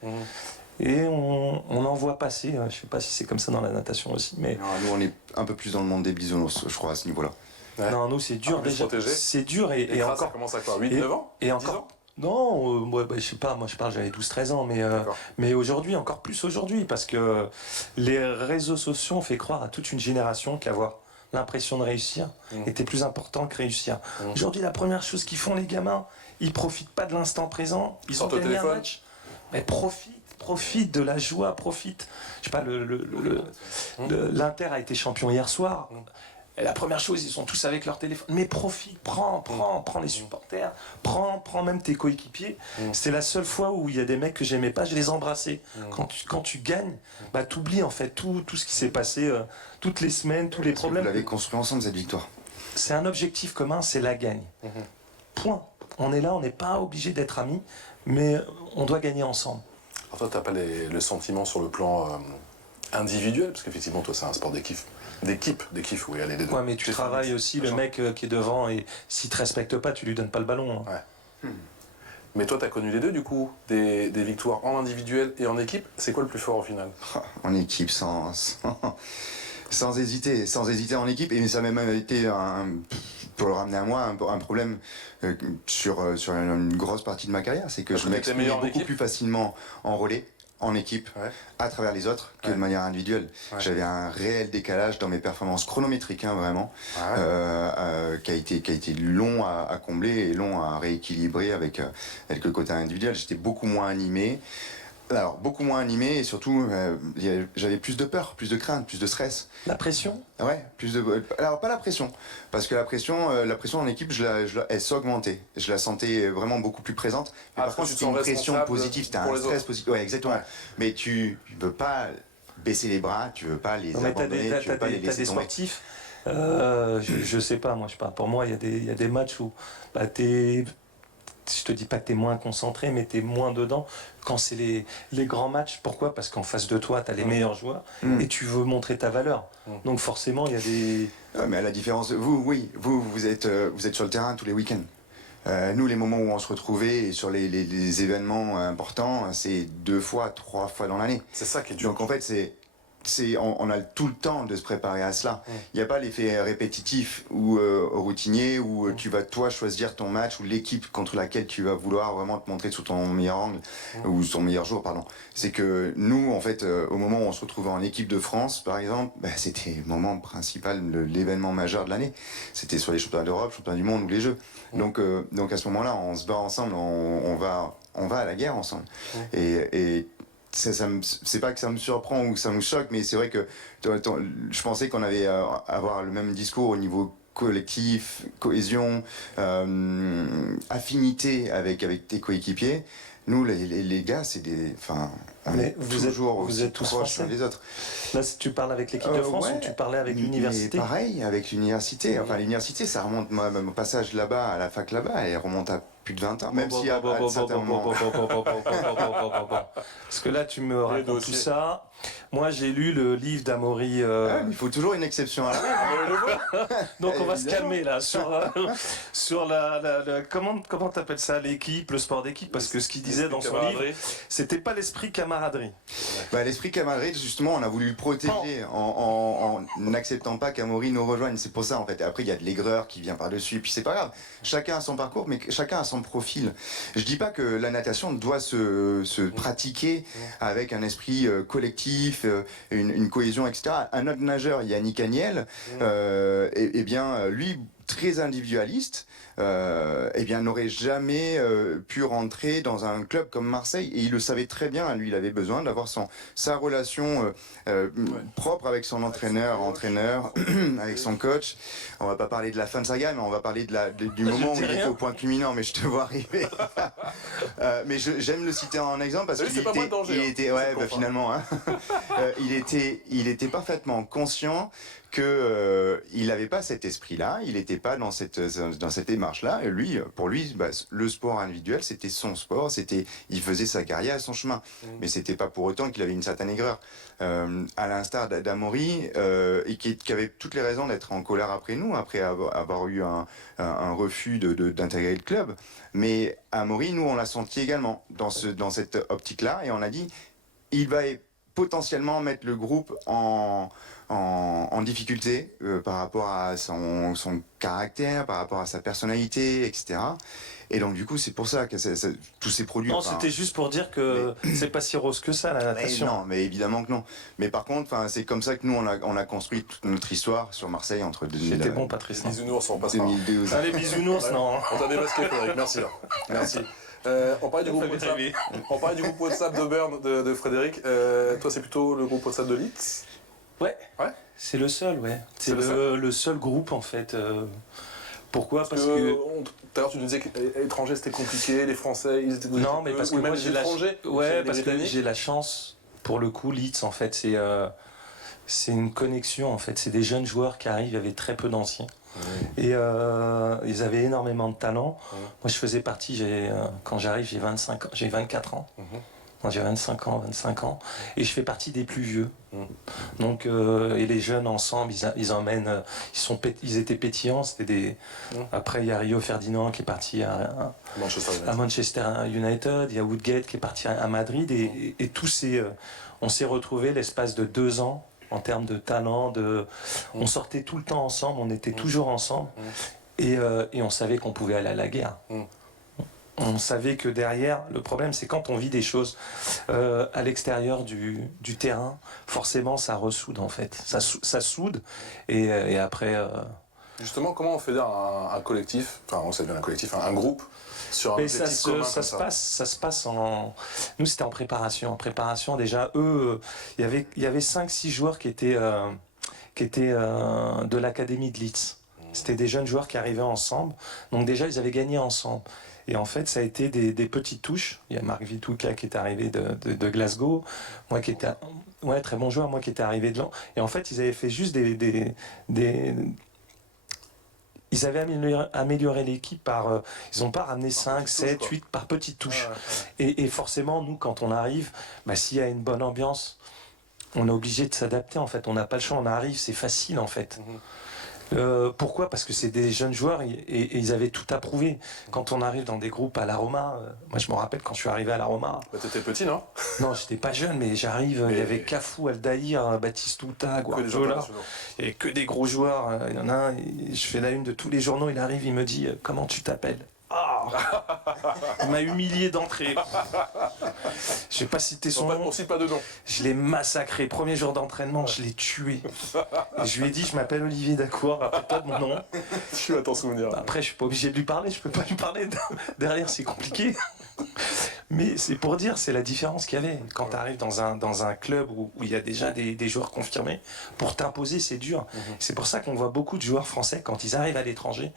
Et on en voit passer, je sais pas si c'est comme ça dans la natation aussi, mais... Non, nous, on est un peu plus dans le monde des bisounours, je crois, à ce niveau-là. Ouais. Non, nous, c'est dur déjà. C'est dur et encore... Ça commence à quoi, 8-9 ans? Et encore... Non, je sais pas, moi je parle, j'avais 12-13 ans, mais aujourd'hui, encore plus aujourd'hui, parce que les réseaux sociaux ont fait croire à toute une génération qu'avoir l'impression de réussir était plus important que réussir. Aujourd'hui, la première chose qu'ils font les gamins, ils profitent pas de l'instant présent, ils ont gagné un match, mais profite de la joie, profite. Je sais pas, l'Inter a été champion hier soir. Et la première chose, ils sont tous avec leur téléphone. Mais profite, prends les supporters, prends même tes coéquipiers. C'était la seule fois où il y a des mecs que j'aimais pas, je les embrassais. Quand tu gagnes, t'oublies en fait tout ce qui s'est passé toutes les semaines, tous les problèmes. Vous l'avez construit ensemble cette victoire. C'est un objectif commun, c'est la gagne. Point. On est là, on n'est pas obligé d'être amis, mais on doit gagner ensemble. Alors toi, t'as pas le sentiment sur le plan individuel, parce qu'effectivement, toi, c'est un sport d'équipe. D'équipe, oui, allez, les deux. Ouais, mais tu travailles aussi, le mec qui est devant, et s'il te respecte pas, tu lui donnes pas le ballon. Hein. Ouais. Mais toi, t'as connu les deux, du coup, des victoires en individuel et en équipe. C'est quoi le plus fort au final? En équipe, sans hésiter en équipe. Et ça m'a même été, pour le ramener à moi, un problème sur une grosse partie de ma carrière. C'est que je m'exprimais beaucoup plus facilement en relais, en équipe, à travers les autres, que de manière individuelle. J'avais un réel décalage dans mes performances chronométriques, vraiment, qui a été long à combler et long à rééquilibrer avec le côté individuel. J'étais beaucoup moins animé. Alors, beaucoup moins animé et surtout, j'avais plus de peur, plus de crainte, plus de stress. La pression? Ouais, plus de... Alors, pas la pression, parce que la pression en équipe, elle s'est augmentée. Je la sentais vraiment beaucoup plus présente. Mais par contre, c'était une pression positive, c'était un stress positif. Ouais, exactement. Ouais. Mais tu veux pas baisser les bras, tu veux pas les abandonner, tu veux pas les laisser tomber. Sportifs, je sais pas, moi, je parle. Pour moi, il y a des matchs où je te dis pas que tu es moins concentré, mais tu es moins dedans. Quand c'est les grands matchs, pourquoi? Parce qu'en face de toi, tu as les meilleurs joueurs et tu veux montrer ta valeur. Donc forcément, il y a des... mais à la différence, vous êtes sur le terrain tous les week-ends. Nous, les moments où on se retrouvait et sur les événements importants, c'est 2 fois, 3 fois dans l'année. C'est ça qui est dur. Donc en fait, c'est on a tout le temps de se préparer à cela. Il n'y a pas l'effet répétitif ou routinier où tu vas toi choisir ton match ou l'équipe contre laquelle tu vas vouloir vraiment te montrer sous ton meilleur angle ou son meilleur jour, pardon. C'est que nous, en fait, au moment où on se retrouvait en équipe de France, par exemple, c'était le moment principal, l'événement majeur de l'année. C'était soit les championnats d'Europe, championnats du monde ou les Jeux. Donc à ce moment-là, on se bat ensemble, on va à la guerre ensemble. Et c'est pas que ça me surprend ou que ça me choque, mais c'est vrai que je pensais qu'on allait avoir le même discours au niveau collectif, cohésion, affinité avec tes coéquipiers. Nous, les gars, c'est des... Enfin, vous êtes tous proches les autres. Là, tu parles avec l'équipe de France ou tu parlais avec l'université? Pareil, avec l'université. Enfin, l'université, ça remonte, mon passage là-bas, à la fac là-bas, elle remonte à plus de 20 ans, même si à certains moments... Parce que là, tu me racontes tout ça. Moi, j'ai lu le livre d'Amaury. Il faut toujours une exception à la règle. Donc, on va se calmer là sur la comment t'appelles ça, l'équipe, le sport d'équipe, parce que ce qu'il disait dans son livre, c'était pas l'esprit camaraderie. L'esprit camaraderie, justement, on a voulu le protéger en n'acceptant pas qu'Amaury nous rejoigne. C'est pour ça, en fait. Après, il y a de l'aigreur qui vient par-dessus. Et puis, c'est pas grave. Chacun a son parcours, mais chacun a son profil. Je dis pas que la natation doit se pratiquer avec un esprit collectif, une cohésion, etc. Un autre nageur, Yannick Agnel, lui, très individualiste, n'aurait jamais pu rentrer dans un club comme Marseille, et il le savait très bien. Lui, il avait besoin d'avoir sa relation propre avec son entraîneur, avec son coach. On va pas parler de la fin de sa gamme, on va parler du moment où il était au point culminant, mais je te vois arriver. Mais j'aime le citer en exemple parce qu'il était finalement, il était parfaitement conscient que il n'avait pas cet esprit-là, il n'était pas dans cette démarche-là. Et lui, pour lui, le sport individuel, c'était son sport, il faisait sa carrière et son chemin. Mais c'était pas pour autant qu'il avait une certaine aigreur. À l'instar d'Amaury, et qui avait toutes les raisons d'être en colère après nous, après avoir eu un refus d'intégrer le club. Mais Amaury, nous, on l'a senti également dans cette optique-là, et on a dit, il va potentiellement mettre le groupe en difficulté par rapport à son caractère, par rapport à sa personnalité, etc. Et donc du coup, c'est pour ça que tous ces produits... Non, c'était juste pour dire que c'est pas si rose que ça, la natation. Non, mais évidemment que non. Mais par contre, c'est comme ça que nous, on a construit toute notre histoire sur Marseille entre 2000... C'était bon, Patrice. Bisounours, on passera. 2012. Allez, bisounours, non. On t'a démasqué, Frédéric, merci. Merci. On parlait du groupe WhatsApp de Berne de Frédéric. Toi, c'est plutôt le groupe WhatsApp de Leeds? Ouais. C'est le seul, ouais. C'est le seul groupe, en fait. Pourquoi? Parce que... Tout à l'heure, tu nous disais que les étrangers, c'était compliqué, les Français, ils étaient... Non, mais parce que moi, j'ai la chance, pour le coup, Leeds, en fait, c'est une connexion, en fait. C'est des jeunes joueurs qui arrivent avec très peu d'anciens. Et ils avaient énormément de talent. Moi, je faisais partie, quand j'arrive, j'ai 24 ans. Moi, j'ai 25 ans, et je fais partie des plus vieux. Donc, et les jeunes ensemble, ils étaient pétillants. Après, il y a Rio Ferdinand qui est parti à Manchester United. Il y a Woodgate qui est parti à Madrid, et tous on s'est retrouvés l'espace de 2 ans. En termes de talent, on sortait tout le temps ensemble, on était toujours ensemble, et on savait qu'on pouvait aller à la guerre. On savait que derrière, le problème, c'est quand on vit des choses à l'extérieur du terrain, forcément, ça ressoude, en fait. Ça soude, et après... Justement, comment on fédère un collectif, enfin, on sait bien un collectif, un groupe, sur un objectif commun comme ça? Ça se passe en... Nous, c'était en préparation. En préparation, déjà, eux, il y avait 5-6 joueurs qui étaient de l'académie de Leeds. C'était des jeunes joueurs qui arrivaient ensemble. Donc déjà, ils avaient gagné ensemble. Et en fait, ça a été des petites touches. Il y a Marc Vitouka qui est arrivé de Glasgow. Moi qui étais... Ouais, très bon joueur. Moi qui étais arrivé de là. Et en fait, ils avaient fait juste ils avaient amélioré l'équipe par... ils n'ont pas ramené 5, 7, 8 par petites touches. Et forcément, nous, quand on arrive, s'il y a une bonne ambiance, on est obligé de s'adapter, en fait. On n'a pas le choix, on arrive, c'est facile, en fait. Pourquoi ? Parce que c'est des jeunes joueurs et ils avaient tout à prouver. Quand on arrive dans des groupes à la Roma, moi je me rappelle quand je suis arrivé à la Roma. Bah, t'étais petit, non ? Non, j'étais pas jeune, mais j'arrive, il y avait Cafu, Aldaïr, Batistuta, Guardiola. Il n'y avait que des gros joueurs. Il y en a un, je fais la une de tous les journaux, il arrive, il me dit « Comment tu t'appelles ?» Oh il m'a humilié d'entrée. Je vais pas citer son nom. On cite pas de nom. Je l'ai massacré. Premier jour d'entraînement, je l'ai tué. Et je lui ai dit, je m'appelle Olivier Dacour, rappelle-toi de mon nom. Tu vas t'en souvenir. Après, je suis pas obligé de lui parler, je peux pas lui parler. Derrière, c'est compliqué. Mais c'est pour dire, c'est la différence qu'il y avait. Quand tu arrives dans un club où il y a déjà des joueurs confirmés, pour t'imposer, c'est dur. C'est pour ça qu'on voit beaucoup de joueurs français, quand ils arrivent à l'étranger,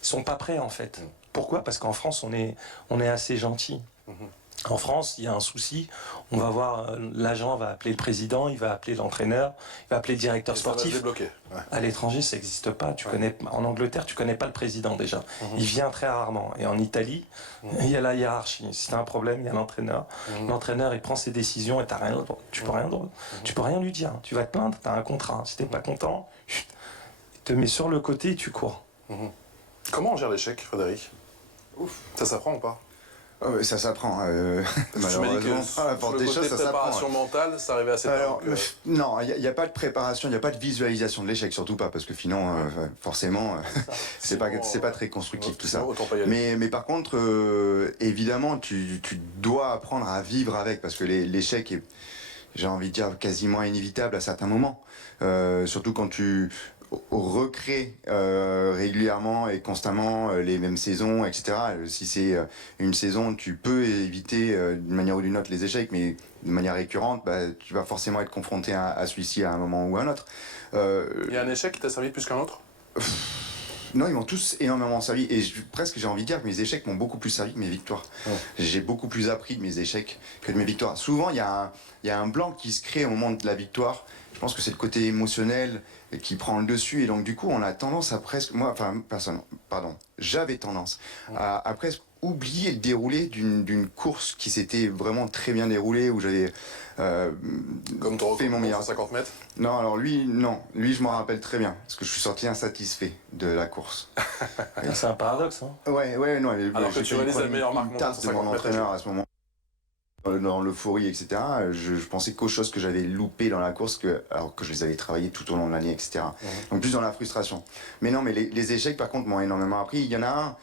ils sont pas prêts en fait. Pourquoi ? Parce qu'en France, on est assez gentil. En France, il y a un souci. On va voir, l'agent va appeler le président, il va appeler l'entraîneur, il va appeler le directeur sportif. Ouais. À l'étranger, ça n'existe pas. En Angleterre, tu connais pas le président déjà. Il vient très rarement. Et en Italie, il y a la hiérarchie. Si tu as un problème, il y a l'entraîneur. L'entraîneur, il prend ses décisions et tu peux rien lui dire. Tu vas te plaindre, tu as un contrat. Si tu n'es pas content, il te met sur le côté et tu cours. Comment on gère l'échec, Frédéric ? Ça s'apprend ou pas ? Ça s'apprend. Malheureusement, la porte des choses, ça s'apprend. Préparation mentale, ça arrivait assez tard. Non, il n'y a pas de préparation, il n'y a pas de visualisation de l'échec, surtout pas, parce que sinon, forcément, c'est pas très constructif tout ça. Mais par contre, évidemment, tu dois apprendre à vivre avec, parce que l'échec est, j'ai envie de dire, quasiment inévitable à certains moments. Surtout quand tu recrée régulièrement et constamment les mêmes saisons, etc. Si c'est une saison, tu peux éviter d'une manière ou d'une autre les échecs, mais de manière récurrente, tu vas forcément être confronté à celui-ci à un moment ou à un autre. Il y a un échec qui t'a servi plus qu'un autre ? Non, ils m'ont tous énormément servi et presque j'ai envie de dire que mes échecs m'ont beaucoup plus servi que mes victoires. J'ai beaucoup plus appris de mes échecs que de mes victoires. Souvent, il y a un blanc qui se crée au moment de la victoire. Je pense que c'est le côté émotionnel qui prend le dessus et donc du coup on a tendance à presque, j'avais tendance à presque oublier le déroulé d'une course qui s'était vraiment très bien déroulée où j'avais comme ton fait mon meilleur 50 mètres. Non, alors lui je m'en rappelle très bien parce que je suis sorti insatisfait de la course. C'est un paradoxe, hein. Ouais, non. Alors que tu réalises la meilleure marque montante de mon entraîneur à ce moment. Dans l'euphorie, etc. Je pensais qu'aux choses que j'avais loupées dans la course, alors que je les avais travaillées tout au long de l'année, etc. Donc plus dans la frustration. Mais non, mais les échecs, par contre, m'ont énormément appris. Il y en a un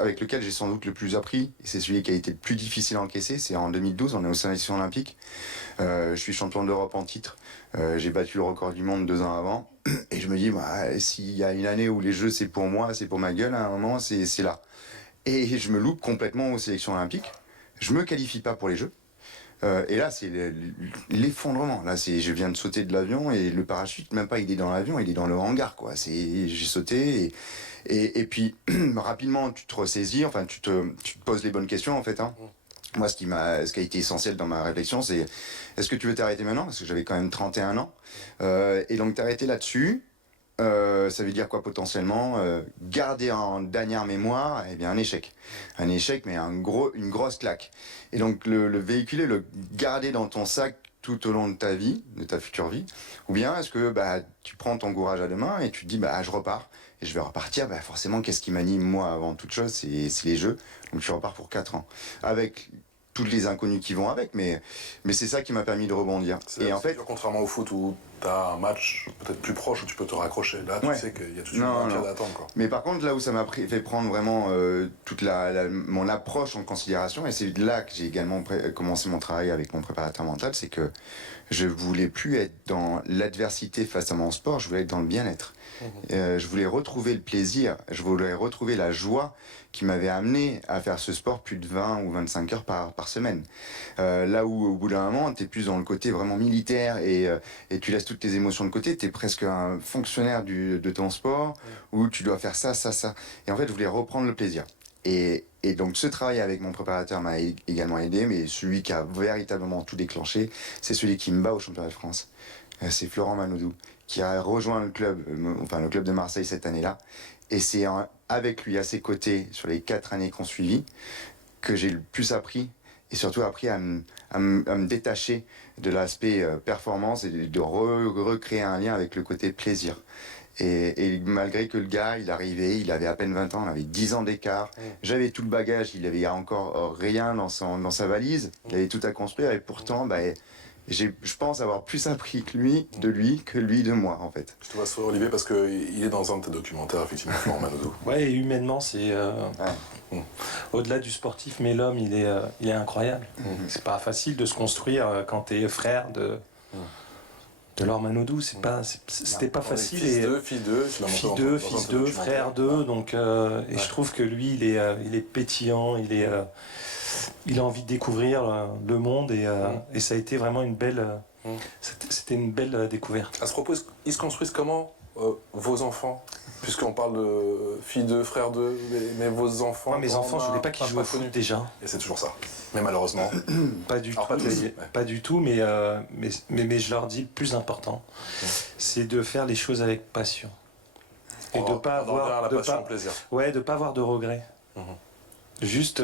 avec lequel j'ai sans doute le plus appris, et c'est celui qui a été le plus difficile à encaisser. C'est en 2012, on est aux sélections olympiques. Je suis champion d'Europe en titre. J'ai battu le record du monde 2 ans avant. Et je me dis, s'il y a une année où les jeux, c'est pour moi, c'est pour ma gueule, à un moment, c'est là. Et je me loupe complètement aux sélections olympiques. Je me qualifie pas pour les Jeux. Et là, c'est l'effondrement. Là, je viens de sauter de l'avion et le parachute, même pas il est dans l'avion, il est dans le hangar, quoi. J'ai sauté et puis rapidement, tu te ressaisis, enfin, tu te poses les bonnes questions, en fait, hein. Moi, ce qui a été essentiel dans ma réflexion, c'est est-ce que tu veux t'arrêter maintenant ? Parce que j'avais quand même 31 ans. Et donc, t'arrêter là-dessus. Ça veut dire quoi potentiellement garder en dernière mémoire un échec. Un échec, mais une grosse claque. Et donc le véhiculer, le garder dans ton sac tout au long de ta vie, de ta future vie, ou bien est-ce que tu prends ton courage à deux mains et tu te dis je repars. Et je vais repartir, forcément, qu'est-ce qui m'anime moi avant toute chose, c'est les jeux. Donc je repars pour 4 ans. Avec toutes les inconnus qui vont avec, mais c'est ça qui m'a permis de rebondir. Et en fait, contrairement au foot où tu as un match peut-être plus proche où tu peux te raccrocher, là tu sais qu'il y a tout de suite un pied d'attente, quoi. Mais par contre, là où ça m'a fait prendre vraiment toute mon approche en considération, et c'est là que j'ai également commencé mon travail avec mon préparateur mental, c'est que je voulais plus être dans l'adversité face à mon sport, je voulais être dans le bien-être. Je voulais retrouver le plaisir, je voulais retrouver la joie qui m'avait amené à faire ce sport plus de 20 ou 25 heures par semaine. Là où au bout d'un moment, tu es plus dans le côté vraiment militaire et tu laisses toutes tes émotions de côté, tu es presque un fonctionnaire de ton sport où tu dois faire ça. Et en fait, je voulais reprendre le plaisir. Et donc ce travail avec mon préparateur m'a également aidé, mais celui qui a véritablement tout déclenché, c'est celui qui me bat au championnat de France. C'est Florent Manodou, qui a rejoint le club de Marseille cette année-là. Et c'est avec lui, à ses côtés, sur les 4 années qu'on suivit, que j'ai le plus appris, et surtout appris à me détacher de l'aspect performance et de recréer un lien avec le côté plaisir. Et malgré que le gars, il arrivait, il avait à peine 20 ans, il avait 10 ans d'écart, j'avais tout le bagage, il avait encore rien dans sa valise, il avait tout à construire, et pourtant, je pense avoir plus appris de lui que lui de moi, en fait. Je te vois sourire, Olivier, parce qu'il est dans un de tes documentaires, effectivement, Florent Manodou. Ouais, et humainement, c'est au-delà du sportif, mais l'homme, il est incroyable. C'est pas facile de se construire quand t'es frère de Laure Manodou, c'était pas facile. Fils d'eux, frère d'eux, donc et je trouve que lui, il est pétillant, il a envie de découvrir le monde et ça a été vraiment une belle, c'était une belle découverte. À ce propos, ils se construisent comment vos enfants? Puisqu'on parle de filles d'eux, frères d'eux, mais vos enfants... Moi, mes enfants, je voulais pas qu'ils jouent au foot déjà. Et c'est toujours ça. Mais malheureusement... Pas du tout, pas du tout, mais je leur dis le plus important, c'est de faire les choses avec passion. Et de pas avoir... de pas avoir de regrets. Juste,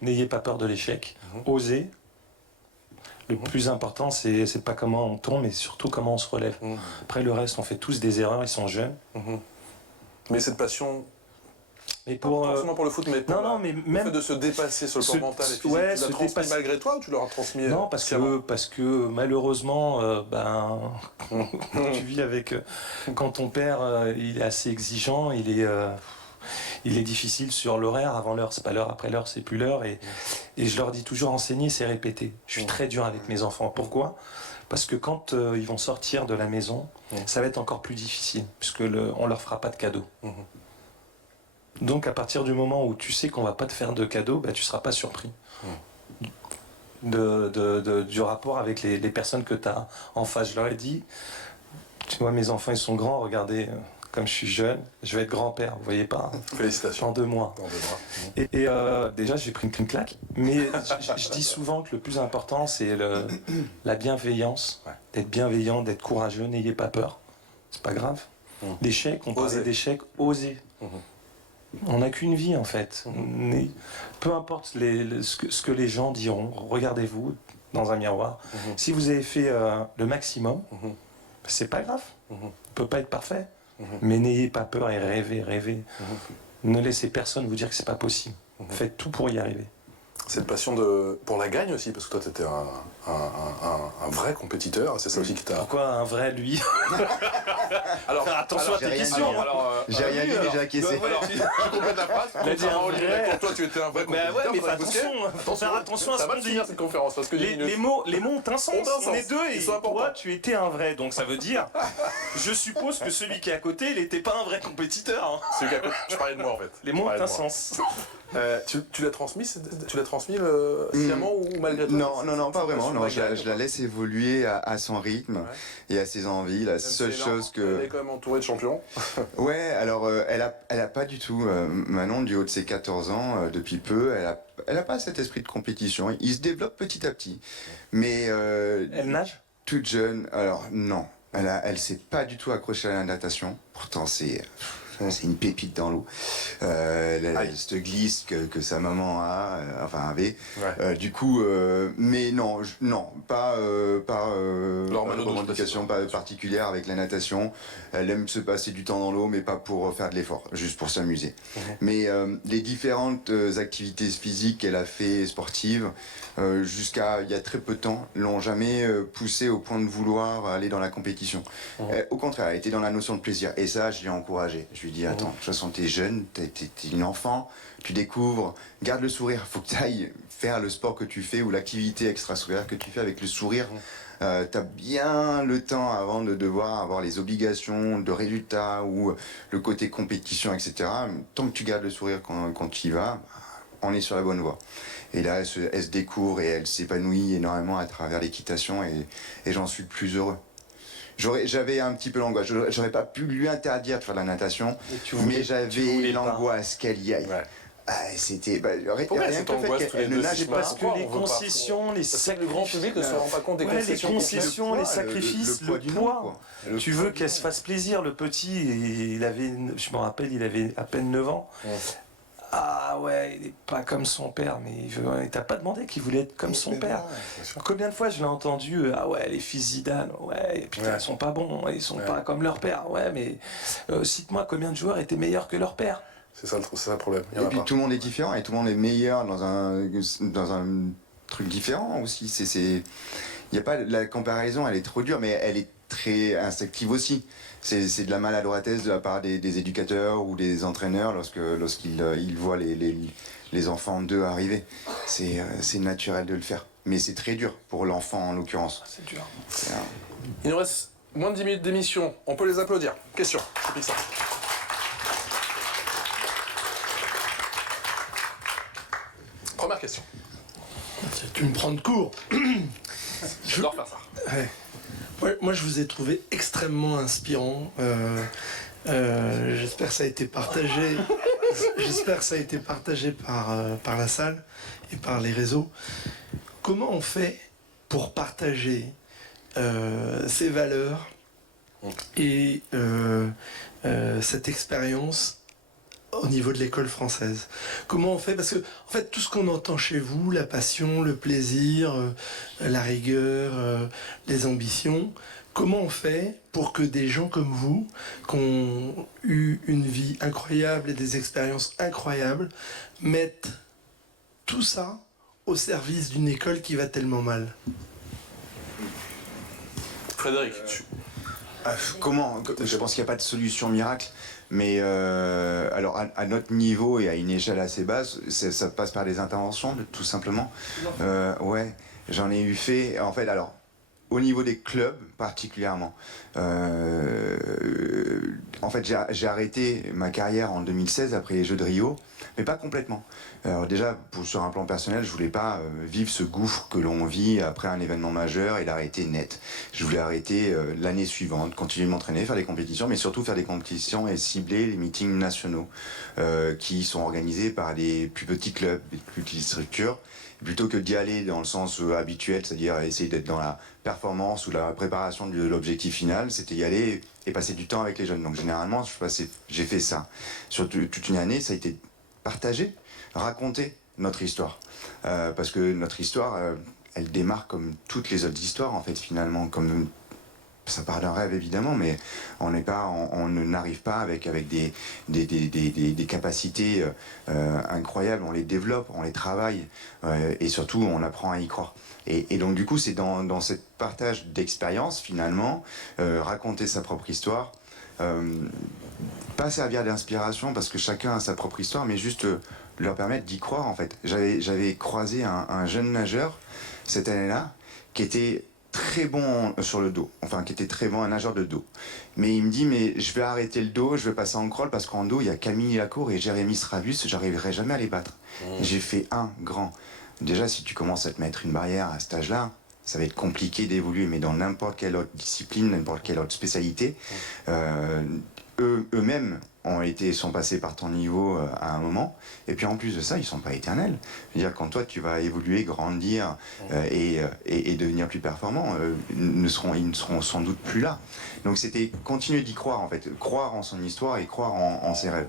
n'ayez pas peur de l'échec, osez. Le plus important, c'est pas comment on tombe, mais surtout comment on se relève. Après, le reste, on fait tous des erreurs, ils sont jeunes. Mais cette passion, mais pas forcément pour le foot, mais pour mais le même fait de se dépasser sur le plan mental et physique, tu l'as transmis malgré toi ou tu leur as transmis Non, parce que malheureusement, tu vis avec... quand ton père, il est assez exigeant, il est difficile sur l'horaire, avant l'heure, c'est pas l'heure, après l'heure, c'est plus l'heure. Et je leur dis toujours, enseigner, c'est répéter. Je suis très dur avec mes enfants. Pourquoi ? Parce que quand ils vont sortir de la maison, ça va être encore plus difficile, puisque on leur fera pas de cadeaux. Donc à partir du moment où tu sais qu'on va pas te faire de cadeaux, tu seras pas surpris du rapport avec les personnes que tu as en face. Je leur ai dit, tu vois, mes enfants, ils sont grands, regardez... Comme je suis jeune, je vais être grand-père, vous voyez pas? Félicitations. Dans 2 mois. Et déjà, j'ai pris une claque. Mais je dis souvent que le plus important, c'est la bienveillance. D'être bienveillant, d'être courageux, n'ayez pas peur. C'est pas grave. D'échecs, on parlait d'échecs, osez. On n'a qu'une vie, en fait. Peu importe ce que les gens diront, regardez-vous dans un miroir. Si vous avez fait le maximum, c'est pas grave. On peut pas être parfait. Mais n'ayez pas peur et rêvez. Ne laissez personne vous dire que c'est pas possible. Faites tout pour y arriver. Cette passion pour la gagne aussi, parce que toi tu étais un vrai compétiteur, c'est ça aussi qui t'a... Pourquoi un vrai, lui? Alors, attention à tes questions. J'ai rien dit, mais j'ai acquiescé. Je complète la phrase. Pour toi tu étais un vrai compétiteur. Mais faut faire attention à ce qu'on dit. Cette conférence, parce que les mots ont un sens. On est deux et toi tu étais un vrai. Donc ça veut dire, je suppose que celui qui est à côté, il n'était pas un vrai compétiteur. Je parlais de moi en fait. Les mots ont un sens. Tu l'as transmis sciemment ou malgré toi? Non, pas vraiment. Non, je la laisse évoluer à son rythme et à ses envies. La seule chose que... Elle est quand même entourée de champions. Ouais, alors elle a pas du tout, Manon, du haut de ses 14 ans, depuis peu, elle a pas cet esprit de compétition. Il se développe petit à petit. Mais... elle nage? Toute jeune, alors non. Elle s'est pas du tout accrochée à la natation. Pourtant, c'est une pépite dans l'eau. Cette glisse que sa maman avait. Du coup, mais non, pas revendication pas particulière avec la natation. Elle aime se passer du temps dans l'eau, mais pas pour faire de l'effort, juste pour s'amuser. Mais les différentes activités physiques qu'elle a fait sportives, jusqu'à il y a très peu de temps, l'ont jamais poussée au point de vouloir aller dans la compétition. Au contraire, elle était dans la notion de plaisir. Et ça, je l'ai encouragée. Je lui ai dit, attends, de toute façon, t'es jeune, t'es une enfant, tu découvres, garde le sourire. Faut que tu ailles faire le sport que tu fais ou l'activité extrascolaire que tu fais avec le sourire. T'as bien le temps avant de devoir avoir les obligations de résultats ou le côté compétition, etc. Tant que tu gardes le sourire quand tu y vas, on est sur la bonne voie. Et là, elle se découvre et elle s'épanouit énormément à travers l'équitation et j'en suis plus heureux. J'avais un petit peu l'angoisse. J'aurais pas pu lui interdire de faire de la natation, mais j'avais l'angoisse qu'elle y aille. C'était rien que le fait qu'elle ne nageait pas. Parce que les concessions, les sacrifices, le grand public ne se rend pas compte des concessions, les sacrifices, le poids. Tu veux qu'elle se fasse plaisir, le petit, je me rappelle, il avait à peine 9 ans. ah ouais, il n'est pas comme son père, mais il t'a pas demandé qu'il voulait être comme son père. Combien de fois je l'ai entendu, ah ouais, les fils Zidane, ouais, putain, ils sont pas bons, ils sont pas comme leur père, ouais, mais cite-moi combien de joueurs étaient meilleurs que leur père. C'est ça le problème. Et puis tout le monde est différent et tout le monde est meilleur dans un truc différent aussi. Y a pas, la comparaison, elle est trop dure, mais elle est très instinctive aussi. C'est de la maladroitesse de la part des éducateurs ou des entraîneurs lorsqu'ils voient les enfants d'eux arriver. C'est naturel de le faire. Mais c'est très dur pour l'enfant en l'occurrence. C'est dur. Il nous reste moins de 10 minutes d'émission. On peut les applaudir. Question. C'est Pixar. Première question. Tu me prends de court. J'adore faire ça. Ouais. Moi, je vous ai trouvé extrêmement inspirant. J'espère que ça a été partagé. J'espère que ça a été partagé par la salle et par les réseaux. Comment on fait pour partager ces valeurs et cette expérience au niveau de l'école française? Comment on fait? Parce que, en fait, tout ce qu'on entend chez vous, la passion, le plaisir, la rigueur, les ambitions, comment on fait pour que des gens comme vous, qui ont eu une vie incroyable et des expériences incroyables, mettent tout ça au service d'une école qui va tellement mal? Frédéric, Comment? Je pense qu'il n'y a pas de solution miracle. Mais alors à notre niveau et à une échelle assez basse, ça passe par des interventions, tout simplement. Ouais, j'en ai eu fait. En fait, alors au niveau des clubs particulièrement. En fait, j'ai arrêté ma carrière en 2016 après les Jeux de Rio, mais pas complètement. Alors déjà, sur un plan personnel, je voulais pas vivre ce gouffre que l'on vit après un événement majeur et l'arrêter net. Je voulais arrêter l'année suivante, continuer de m'entraîner, faire des compétitions, mais surtout faire des compétitions et cibler les meetings nationaux qui sont organisés par les plus petits clubs, les plus petites structures, plutôt que d'y aller dans le sens habituel, c'est-à-dire essayer d'être dans la performance ou la préparation de l'objectif final, c'était y aller et passer du temps avec les jeunes. Donc généralement, j'ai fait ça. Sur toute une année, ça a été partagé, raconter notre histoire. Parce que notre histoire, elle démarre comme toutes les autres histoires, en fait, finalement, comme... Ça part d'un rêve évidemment, mais on n'arrive pas avec des capacités incroyables. On les développe, on les travaille et surtout on apprend à y croire. Et donc du coup c'est dans ce partage d'expérience finalement, raconter sa propre histoire, pas servir d'inspiration parce que chacun a sa propre histoire, mais juste leur permettre d'y croire en fait. J'avais croisé un jeune nageur cette année-là qui était très bon sur le dos, enfin qui était très bon, un nageur de dos. Mais il me dit, mais je vais arrêter le dos, je vais passer en crawl parce qu'en dos, il y a Camille Lacour et Jérémy Stravus, j'arriverai jamais à les battre. J'ai fait un grand. Déjà, si tu commences à te mettre une barrière à cet âge-là, ça va être compliqué d'évoluer, mais dans n'importe quelle autre discipline, n'importe quelle autre spécialité, eux-mêmes sont passés par ton niveau à un moment, et puis en plus de ça, ils sont pas éternels. C'est-à-dire quand toi tu vas évoluer, grandir et devenir plus performant, ils ne seront sans doute plus là. Donc c'était continuer d'y croire en fait, croire en son histoire et croire en ses rêves.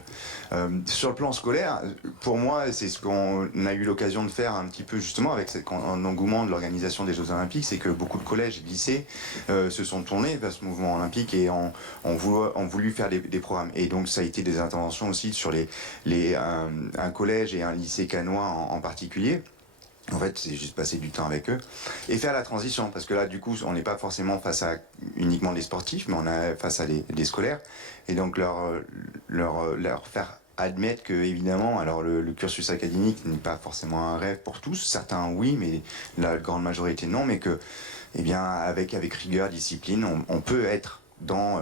Sur le plan scolaire, pour moi, c'est ce qu'on a eu l'occasion de faire un petit peu justement avec un engouement de l'organisation des Jeux Olympiques, c'est que beaucoup de collèges et lycées se sont tournés vers ce mouvement olympique et ont voulu faire des programmes. Et donc ça a été des interventions aussi sur un collège et un lycée cannois en particulier. En fait, c'est juste passer du temps avec eux et faire la transition, parce que là, du coup, on n'est pas forcément face à uniquement des sportifs, mais on est face à des scolaires, et donc leur faire admettre que, évidemment, alors le cursus académique n'est pas forcément un rêve pour tous, certains oui, mais la grande majorité non, mais que, eh bien, avec rigueur, discipline, on peut être dans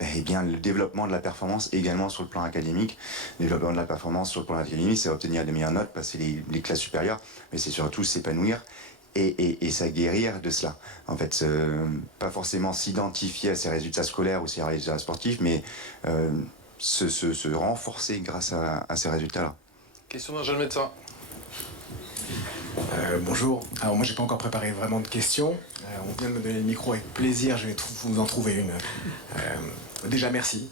le développement de la performance également sur le plan académique. Le développement de la performance sur le plan académique, c'est obtenir des meilleures notes, passer les classes supérieures, mais c'est surtout s'épanouir et s'aguerrir de cela. En fait, pas forcément s'identifier à ses résultats scolaires ou ses résultats sportifs, mais se renforcer grâce à ces résultats-là. Question d'un jeune médecin. Bonjour. Alors moi j'ai pas encore préparé vraiment de questions. On vient de me donner le micro avec plaisir, je vais vous en trouver une. Déjà merci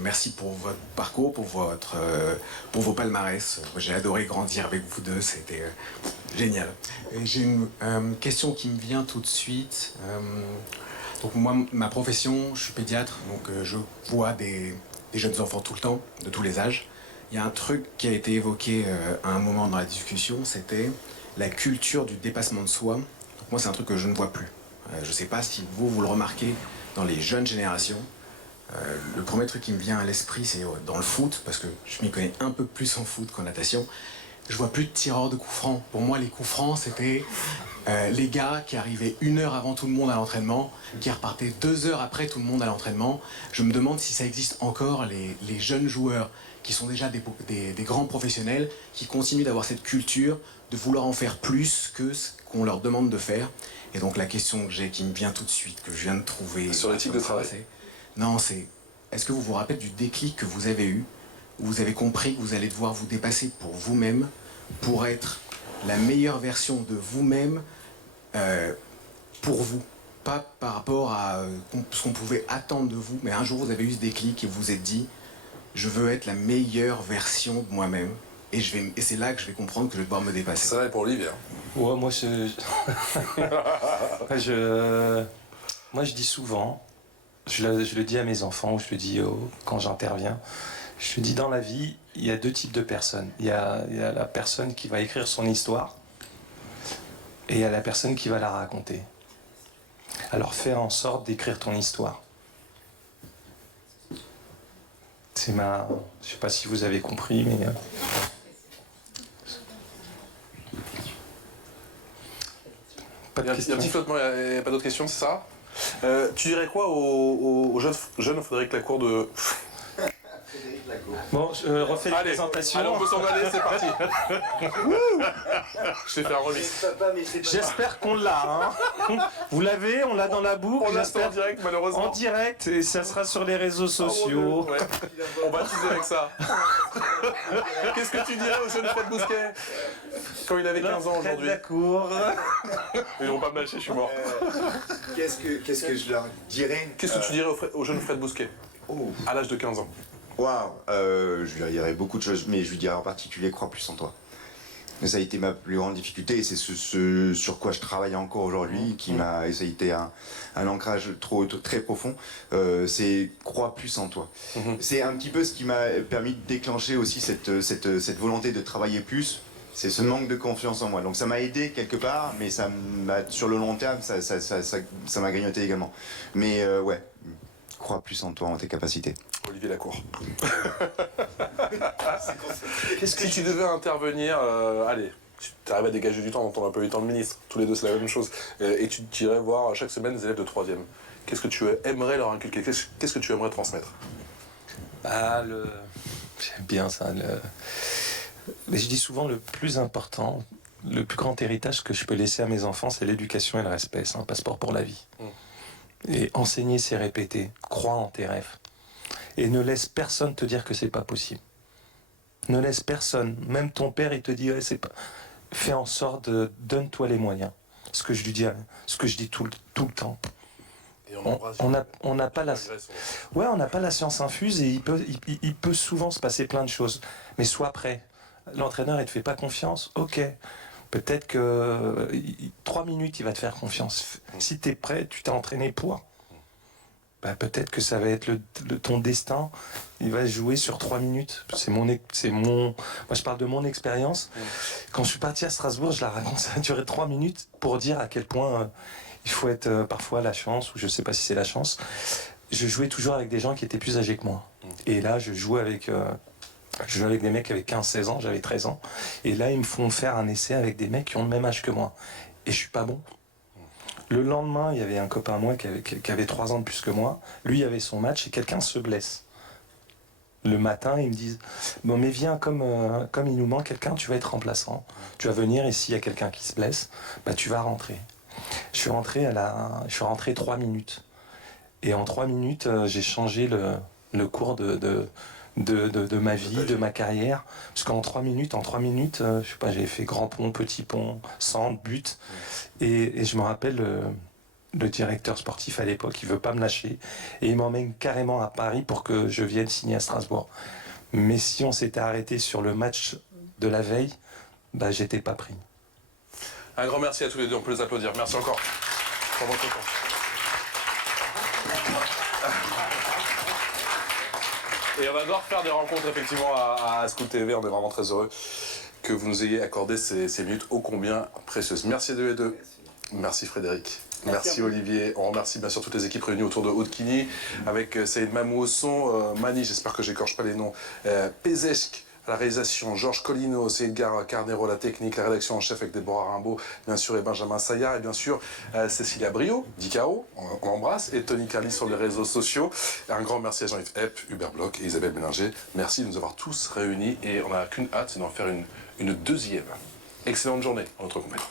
Merci pour votre parcours, pour vos palmarès. J'ai adoré grandir avec vous deux, c'était génial. Et j'ai une question qui me vient tout de suite. Donc moi, ma profession, je suis pédiatre, donc je vois des jeunes enfants tout le temps, de tous les âges. Il y a un truc qui a été évoqué à un moment dans la discussion, c'était la culture du dépassement de soi. Donc moi, c'est un truc que je ne vois plus. Je ne sais pas si vous le remarquez dans les jeunes générations. Le premier truc qui me vient à l'esprit, c'est dans le foot, parce que je m'y connais un peu plus en foot qu'en natation. Je vois plus de tireurs de coups francs. Pour moi, les coups francs, c'était les gars qui arrivaient 1 heure avant tout le monde à l'entraînement, qui repartaient 2 heures après tout le monde à l'entraînement. Je me demande si ça existe encore, les jeunes joueurs qui sont déjà des grands professionnels, qui continuent d'avoir cette culture de vouloir en faire plus que ce qu'on leur demande de faire. Et donc la question que j'ai, qui me vient tout de suite, que je viens de trouver... Sur l'éthique de travail. Non, c'est... Est-ce que vous vous rappelez du déclic que vous avez eu, où vous avez compris que vous allez devoir vous dépasser pour vous-même, pour être la meilleure version de vous-même pour vous, pas par rapport à ce qu'on pouvait attendre de vous, mais un jour vous avez eu ce déclic et vous vous êtes dit je veux être la meilleure version de moi-même et c'est là que je vais comprendre que je vais devoir me dépasser. Ça va pour Olivier. Ouais, moi moi je dis souvent, je le dis à mes enfants, ou je le dis quand j'interviens, je dis dans la vie, il y a 2 types de personnes. Il y a la personne qui va écrire son histoire et il y a la personne qui va la raconter. Alors fais en sorte d'écrire ton histoire. Je sais pas si vous avez compris, mais... Pas de Il y a un questions. petit flottement, il n'y a pas d'autres questions, c'est ça Tu dirais quoi au jeune Frédéric Lacour de... Bon, je refais la présentation. Allez, on peut s'en aller, c'est parti. Je t'ai fait un remix. J'espère qu'on l'a. Hein. Vous l'avez, on l'a dans la boucle. On l'a en J'espère direct, malheureusement. en direct, et ça sera sur les réseaux sociaux. Ouais. On va teaser avec ça. Qu'est-ce que tu dirais au jeune Fred Bousquet quand il avait 15 ans aujourd'hui? D'accord. Ils vont pas me lâcher, je suis mort. Qu'est-ce que je leur dirais? Qu'est-ce que tu dirais au jeune Fred Bousquet à l'âge de 15 ans? Waouh, je lui dirais beaucoup de choses, mais je lui dirais en particulier crois plus en toi. Ça a été ma plus grande difficulté et c'est ce sur quoi je travaille encore aujourd'hui, et ça a été un ancrage très profond, c'est crois plus en toi. C'est un petit peu ce qui m'a permis de déclencher aussi cette volonté de travailler plus, c'est ce manque de confiance en moi. Donc ça m'a aidé quelque part, mais sur le long terme, ça m'a grignoté également. Mais ouais, crois plus en toi, en tes capacités. Olivier Lacour. Si tu devais intervenir, allez, tu arrives à dégager du temps dans ton emploi du temps de ministre, tous les deux c'est la même chose, et tu irais voir chaque semaine des élèves de 3e. Qu'est-ce que tu aimerais leur inculquer? Qu'est-ce que tu aimerais transmettre? J'aime bien ça. Mais je dis souvent le plus important, le plus grand héritage que je peux laisser à mes enfants, c'est l'éducation et le respect. C'est un passeport pour la vie. Et enseigner, c'est répéter. Crois en tes rêves. Et ne laisse personne te dire que c'est pas possible. Ne laisse personne. Même ton père, il te dit, ouais, c'est pas... Fais en sorte donne-toi les moyens. Ce que je lui dis, ce que je dis tout le temps. Et on n'a pas la... Ouais, on n'a pas la science infuse et il peut souvent se passer plein de choses. Mais sois prêt. L'entraîneur, il te fait pas confiance. Ok. Peut-être que 3 minutes, il va te faire confiance. Si tu es prêt, tu t'es entraîné pour. Bah, peut-être que ça va être ton destin. Il va jouer sur 3 minutes. Moi, je parle de mon expérience. Quand je suis parti à Strasbourg, je la raconte, ça a duré 3 minutes pour dire à quel point il faut être parfois la chance, ou je sais pas si c'est la chance. Je jouais toujours avec des gens qui étaient plus âgés que moi. Et là, je jouais avec des mecs qui avaient 15-16 ans, j'avais 13 ans. Et là, ils me font faire un essai avec des mecs qui ont le même âge que moi. Et je suis pas bon. Le lendemain, il y avait un copain à moi qui avait 3 ans de plus que moi. Lui, il avait son match et quelqu'un se blesse. Le matin, ils me disent « Bon, mais viens, comme il nous manque quelqu'un, tu vas être remplaçant. Tu vas venir et s'il y a quelqu'un qui se blesse, bah, tu vas rentrer. » Je suis rentré 3 minutes. Et en 3 minutes, j'ai changé le cours de ma vie, de ma carrière. Parce qu'en 3 minutes, je sais pas, j'ai fait grand pont, petit pont, centre, but. Et je me rappelle le directeur sportif à l'époque, il veut pas me lâcher. Et il m'emmène carrément à Paris pour que je vienne signer à Strasbourg. Mais si on s'était arrêté sur le match de la veille, bah, j'étais pas pris. Un grand merci à tous les deux, on peut les applaudir. Merci encore pour votre temps. Et on va devoir faire des rencontres effectivement à School TV. On est vraiment très heureux que vous nous ayez accordé ces minutes ô combien précieuses. Merci à tous les deux. Merci Frédéric. Merci Olivier. On remercie bien sûr toutes les équipes réunies autour de Haute-Kini avec Saïd Mamou au son, Mani, j'espère que j'écorche pas les noms, Pézeshk à la réalisation, Georges Colino, Edgar Carnero, la technique, la rédaction en chef avec Déborah Rimbaud, bien sûr, et Benjamin Sayar, et bien sûr Cécilia Brio, Dicao, on l'embrasse, et Tony Carly sur les réseaux sociaux. Et un grand merci à Jean-Yves Epp, Hubert Bloch et Isabelle Mélinger. Merci de nous avoir tous réunis et on n'a qu'une hâte, c'est d'en faire une deuxième. Excellente journée en notre compagnie.